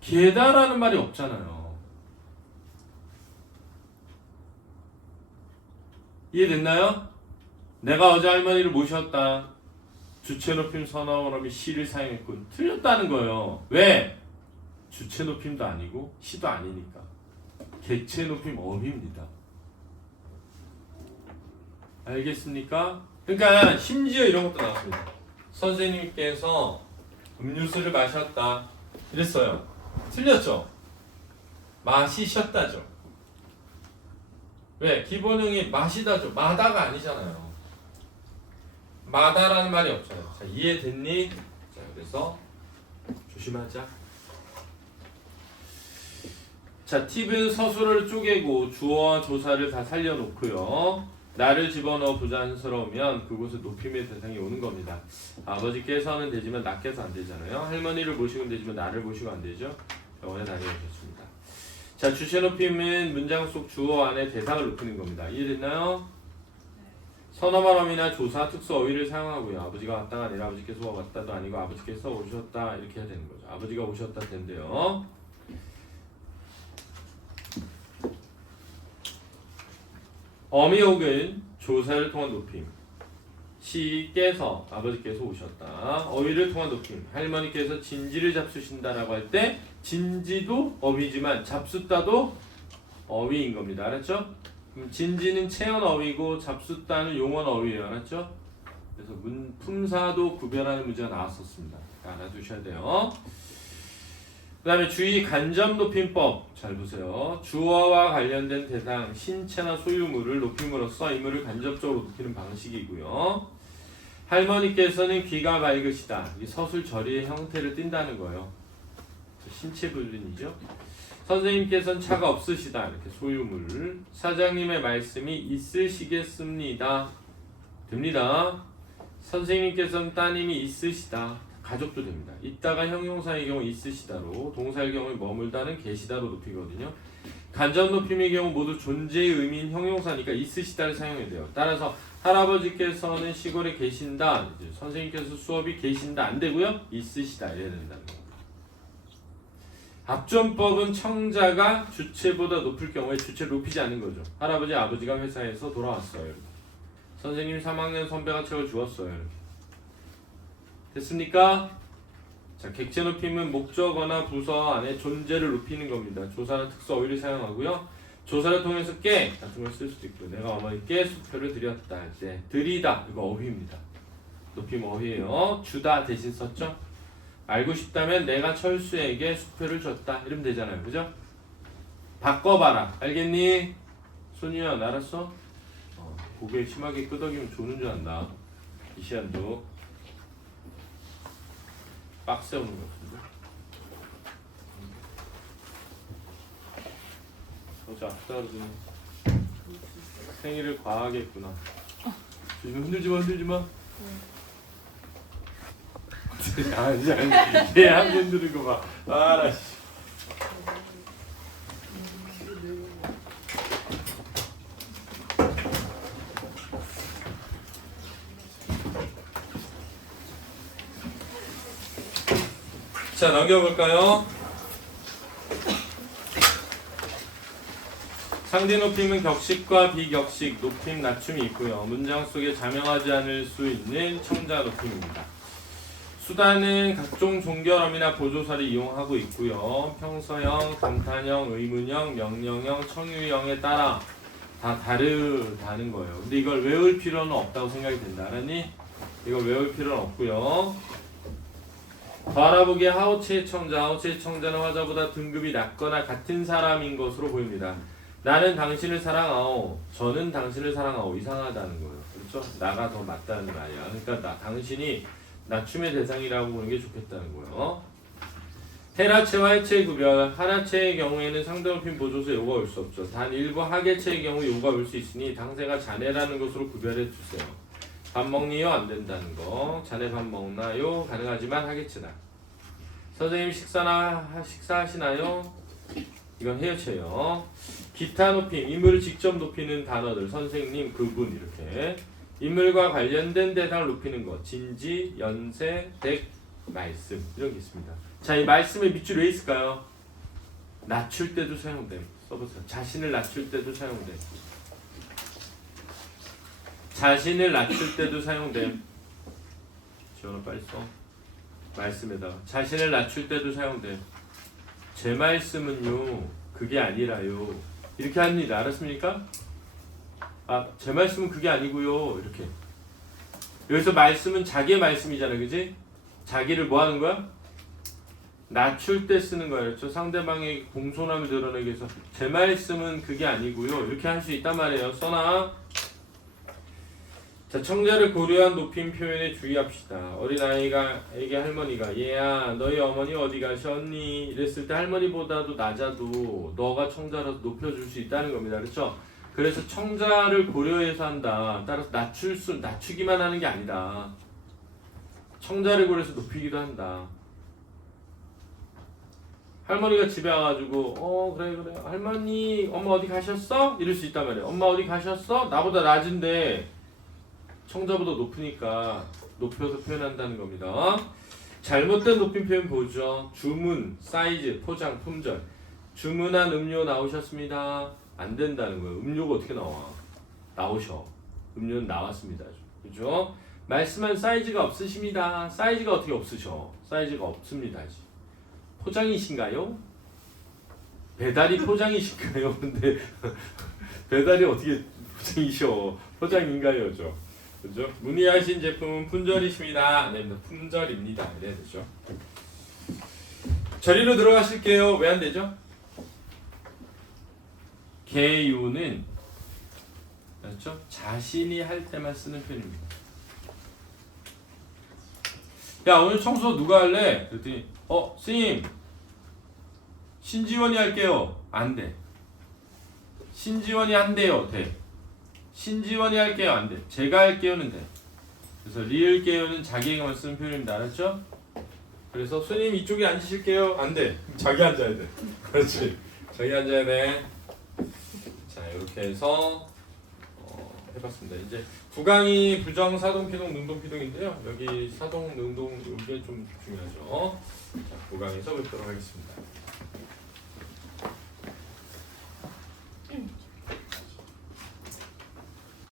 계다라는 말이 없잖아요. 이해됐나요? 내가 어제 할머니를 모셨다. 주체 높임 선어말 어미 시를 사용했군. 틀렸다는 거예요. 왜? 주체 높임도 아니고 시도 아니니까. 객체 높임 어휘입니다. 알겠습니까? 그러니까 심지어 이런 것도 나왔습니다. 선생님께서 음료수를 마셨다 이랬어요. 틀렸죠? 마시셨다죠. 왜? 기본형이 마시다죠. 마다가 아니잖아요. 마다라는 말이 없잖아요. 자, 이해됐니? 자, 그래서 조심하자. 자, 팁은 서술을 쪼개고 주어와 조사를 다 살려놓고요. 나를 집어넣어 부자연스러우면 그곳에 높임의 대상이 오는 겁니다. 아버지께서는 되지만 나께서 안 되잖아요. 할머니를 모시면 되지만 나를 모시고 안 되죠. 병원에 다녀오셨습니다. 자, 주체 높임은 문장 속 주어 안에 대상을 높이는 겁니다. 이해됐나요? 선어말 어미나 조사, 특수 어휘를 사용하고요. 아버지가 왔다가 아니라 아버지께서 왔다도 아니고 아버지께서 오셨다 이렇게 해야 되는 거죠. 아버지가 오셨다 된대요. 어미 혹은 조사를 통한 높임. 시께서 아버지께서 오셨다. 어휘를 통한 높임. 할머니께서 진지를 잡수신다라고 할 때 진지도 어휘지만 잡숫다도 어휘인 겁니다. 알았죠? 진지는 체언 어휘고 잡숫다는 용언 어휘예요. 알았죠? 그래서 품사도 구별하는 문제가 나왔었습니다. 알아두셔야 돼요. 그 다음에 주의 간접 높임법. 잘 보세요. 주어와 관련된 대상, 신체나 소유물을 높임으로써 인물을 간접적으로 높이는 방식이고요. 할머니께서는 귀가 맑으시다. 이 서술 절의의 형태를 띈다는 거예요. 신체 불륜이죠. 선생님께서는 차가 없으시다. 이렇게 소유물. 사장님의 말씀이 있으시겠습니다. 됩니다. 선생님께서는 따님이 있으시다. 가족도 됩니다. 있다가 형용사의 경우 있으시다로, 동사의 경우 머물다는 계시다로 높이거든요. 간접 높임의 경우 모두 존재의 의미인 형용사니까 있으시다를 사용해야 돼요. 따라서 할아버지께서는 시골에 계신다. 이제 선생님께서 수업이 계신다 안 되고요. 있으시다 이래야 된다는 거예요. 합존법은 청자가 주체보다 높을 경우에 주체를 높이지 않는 거죠. 할아버지, 아버지가 회사에서 돌아왔어요. 선생님 3학년 선배가 채워주었어요. 이렇게. 됐습니까? 자, 객체 높임은 목적어나 부서 안에 존재를 높이는 겁니다. 조사는 특수 어휘를 사용하고요. 조사를 통해서 께 같은 걸 쓸 수도 있고 내가 어머니께 수표를 드렸다 할 때 드리다 이거 어휘입니다. 높임 어휘예요. 주다 대신 썼죠. 알고 싶다면 내가 철수에게 수표를 줬다 이러면 되잖아요. 그죠? 바꿔봐라. 알겠니? 손이야 알았어? 고개 심하게 끄덕이면 조는 줄 안다. 이 시간도 빡세 오는 것 같은데. 어제 아프다 그러더니 생일을 과하게 했구나. 조심해. 흔들지 마. 아니 얘한 흔드는 거 봐. 아나 씨. 자 넘겨볼까요? 상대 높임은 격식과 비격식, 높임, 낮춤이 있고요. 문장 속에 자명하지 않을 수 있는 청자 높임입니다. 수단은 각종 종결어미나 보조사를 이용하고 있고요. 평서형, 감탄형, 의문형, 명령형, 청유형에 따라 다 다르다는 거예요. 근데 이걸 외울 필요는 없다고 생각이 된다. 알았니? 이걸 외울 필요는 없고요. 바라보기에 하우체의 청자는 화자보다 등급이 낮거나 같은 사람인 것으로 보입니다. 나는 당신을 사랑하오. 저는 당신을 사랑하오. 이상하다는 거예요. 그렇죠? 나가 더 맞다는 말이야. 그러니까 당신이 낮춤의 대상이라고 보는 게 좋겠다는 거예요. 해라체와 해체의 구별. 하라체의 경우에는 상대 높임 보조서 요가 올 수 없죠. 단 일부 하계체의 경우 요가 올 수 있으니 당세가 자네라는 것으로 구별해 주세요. 밥 먹니요? 안 된다는 거. 자네 밥 먹나요? 가능하지만 하겠지나. 선생님 식사하시나요? 이건 해여체요. 기타 높임, 인물을 직접 높이는 단어들. 선생님, 그분 이렇게. 인물과 관련된 대상을 높이는 것. 진지, 연세, 댁, 말씀 이런 게 있습니다. 자, 이 말씀의 밑줄 왜 있을까요? 낮출 때도 사용됨. 써보세요. 자신을 낮출 때도 사용됨. 자신을 낮출 때도 사용됨. 지원아 빨리 써. 말씀에다가 자신을 낮출 때도 사용됨. 제 말씀은요 그게 아니라요 이렇게 합니다. 알았습니까? 제 말씀은 그게 아니고요 이렇게. 여기서 말씀은 자기의 말씀이잖아요. 그지? 자기를 뭐 하는 거야? 낮출 때 쓰는 거예요. 그렇죠? 상대방의 공손함을 드러내기 위해서 제 말씀은 그게 아니고요 이렇게 할 수 있단 말이에요. 써놔. 자, 청자를 고려한 높임 표현에 주의합시다. 어린아이에게 할머니가 얘야 너희 어머니 어디 가셨니? 이랬을 때 할머니보다도 낮아도 너가 청자라서 높여줄 수 있다는 겁니다. 그렇죠? 그래서 청자를 고려해서 한다. 따라서 낮추기만 하는 게 아니다. 청자를 고려해서 높이기도 한다. 할머니가 집에 와가지고 그래 할머니 엄마 어디 가셨어? 이럴 수 있단 말이에요. 엄마 어디 가셨어? 나보다 낮은데 청자보다 높으니까 높여서 표현한다는 겁니다. 잘못된 높임 표현 보죠. 주문, 사이즈, 포장, 품절. 주문한 음료 나오셨습니다. 안 된다는 거예요. 음료가 어떻게 나와? 나오셔. 음료는 나왔습니다. 그죠? 말씀한 사이즈가 없으십니다. 사이즈가 어떻게 없으셔? 사이즈가 없습니다. 포장이신가요? 배달이 포장이신가요? 근데 배달이 어떻게 포장이셔? 포장인가요?죠. 그죠? 문의하신 제품은 품절이십니다. 네, 품절입니다. 이래야 되죠. 자리로 들어가실게요. 왜 안 되죠? 개유는 그렇죠? 자신이 할 때만 쓰는 표현입니다. 야 오늘 청소 누가 할래? 그랬더니 스님 신지원이 할게요. 안 돼. 신지원이 한대요. 돼. 신지원이 할게요. 안 돼. 제가 할게요는 돼. 그래서 리을게요는 자기에게만 쓰는 표현입니다. 알았죠? 그래서 스님 이쪽에 앉으실게요. 안 돼. 자기 앉아야 돼. 그렇지. 자기 앉아야 돼. 자 이렇게 해서 해봤습니다. 이제 구강이 부정, 사동, 피동, 능동, 피동인데요. 여기 사동, 능동 이게 좀 중요하죠. 자 구강에서 뵙도록 하겠습니다.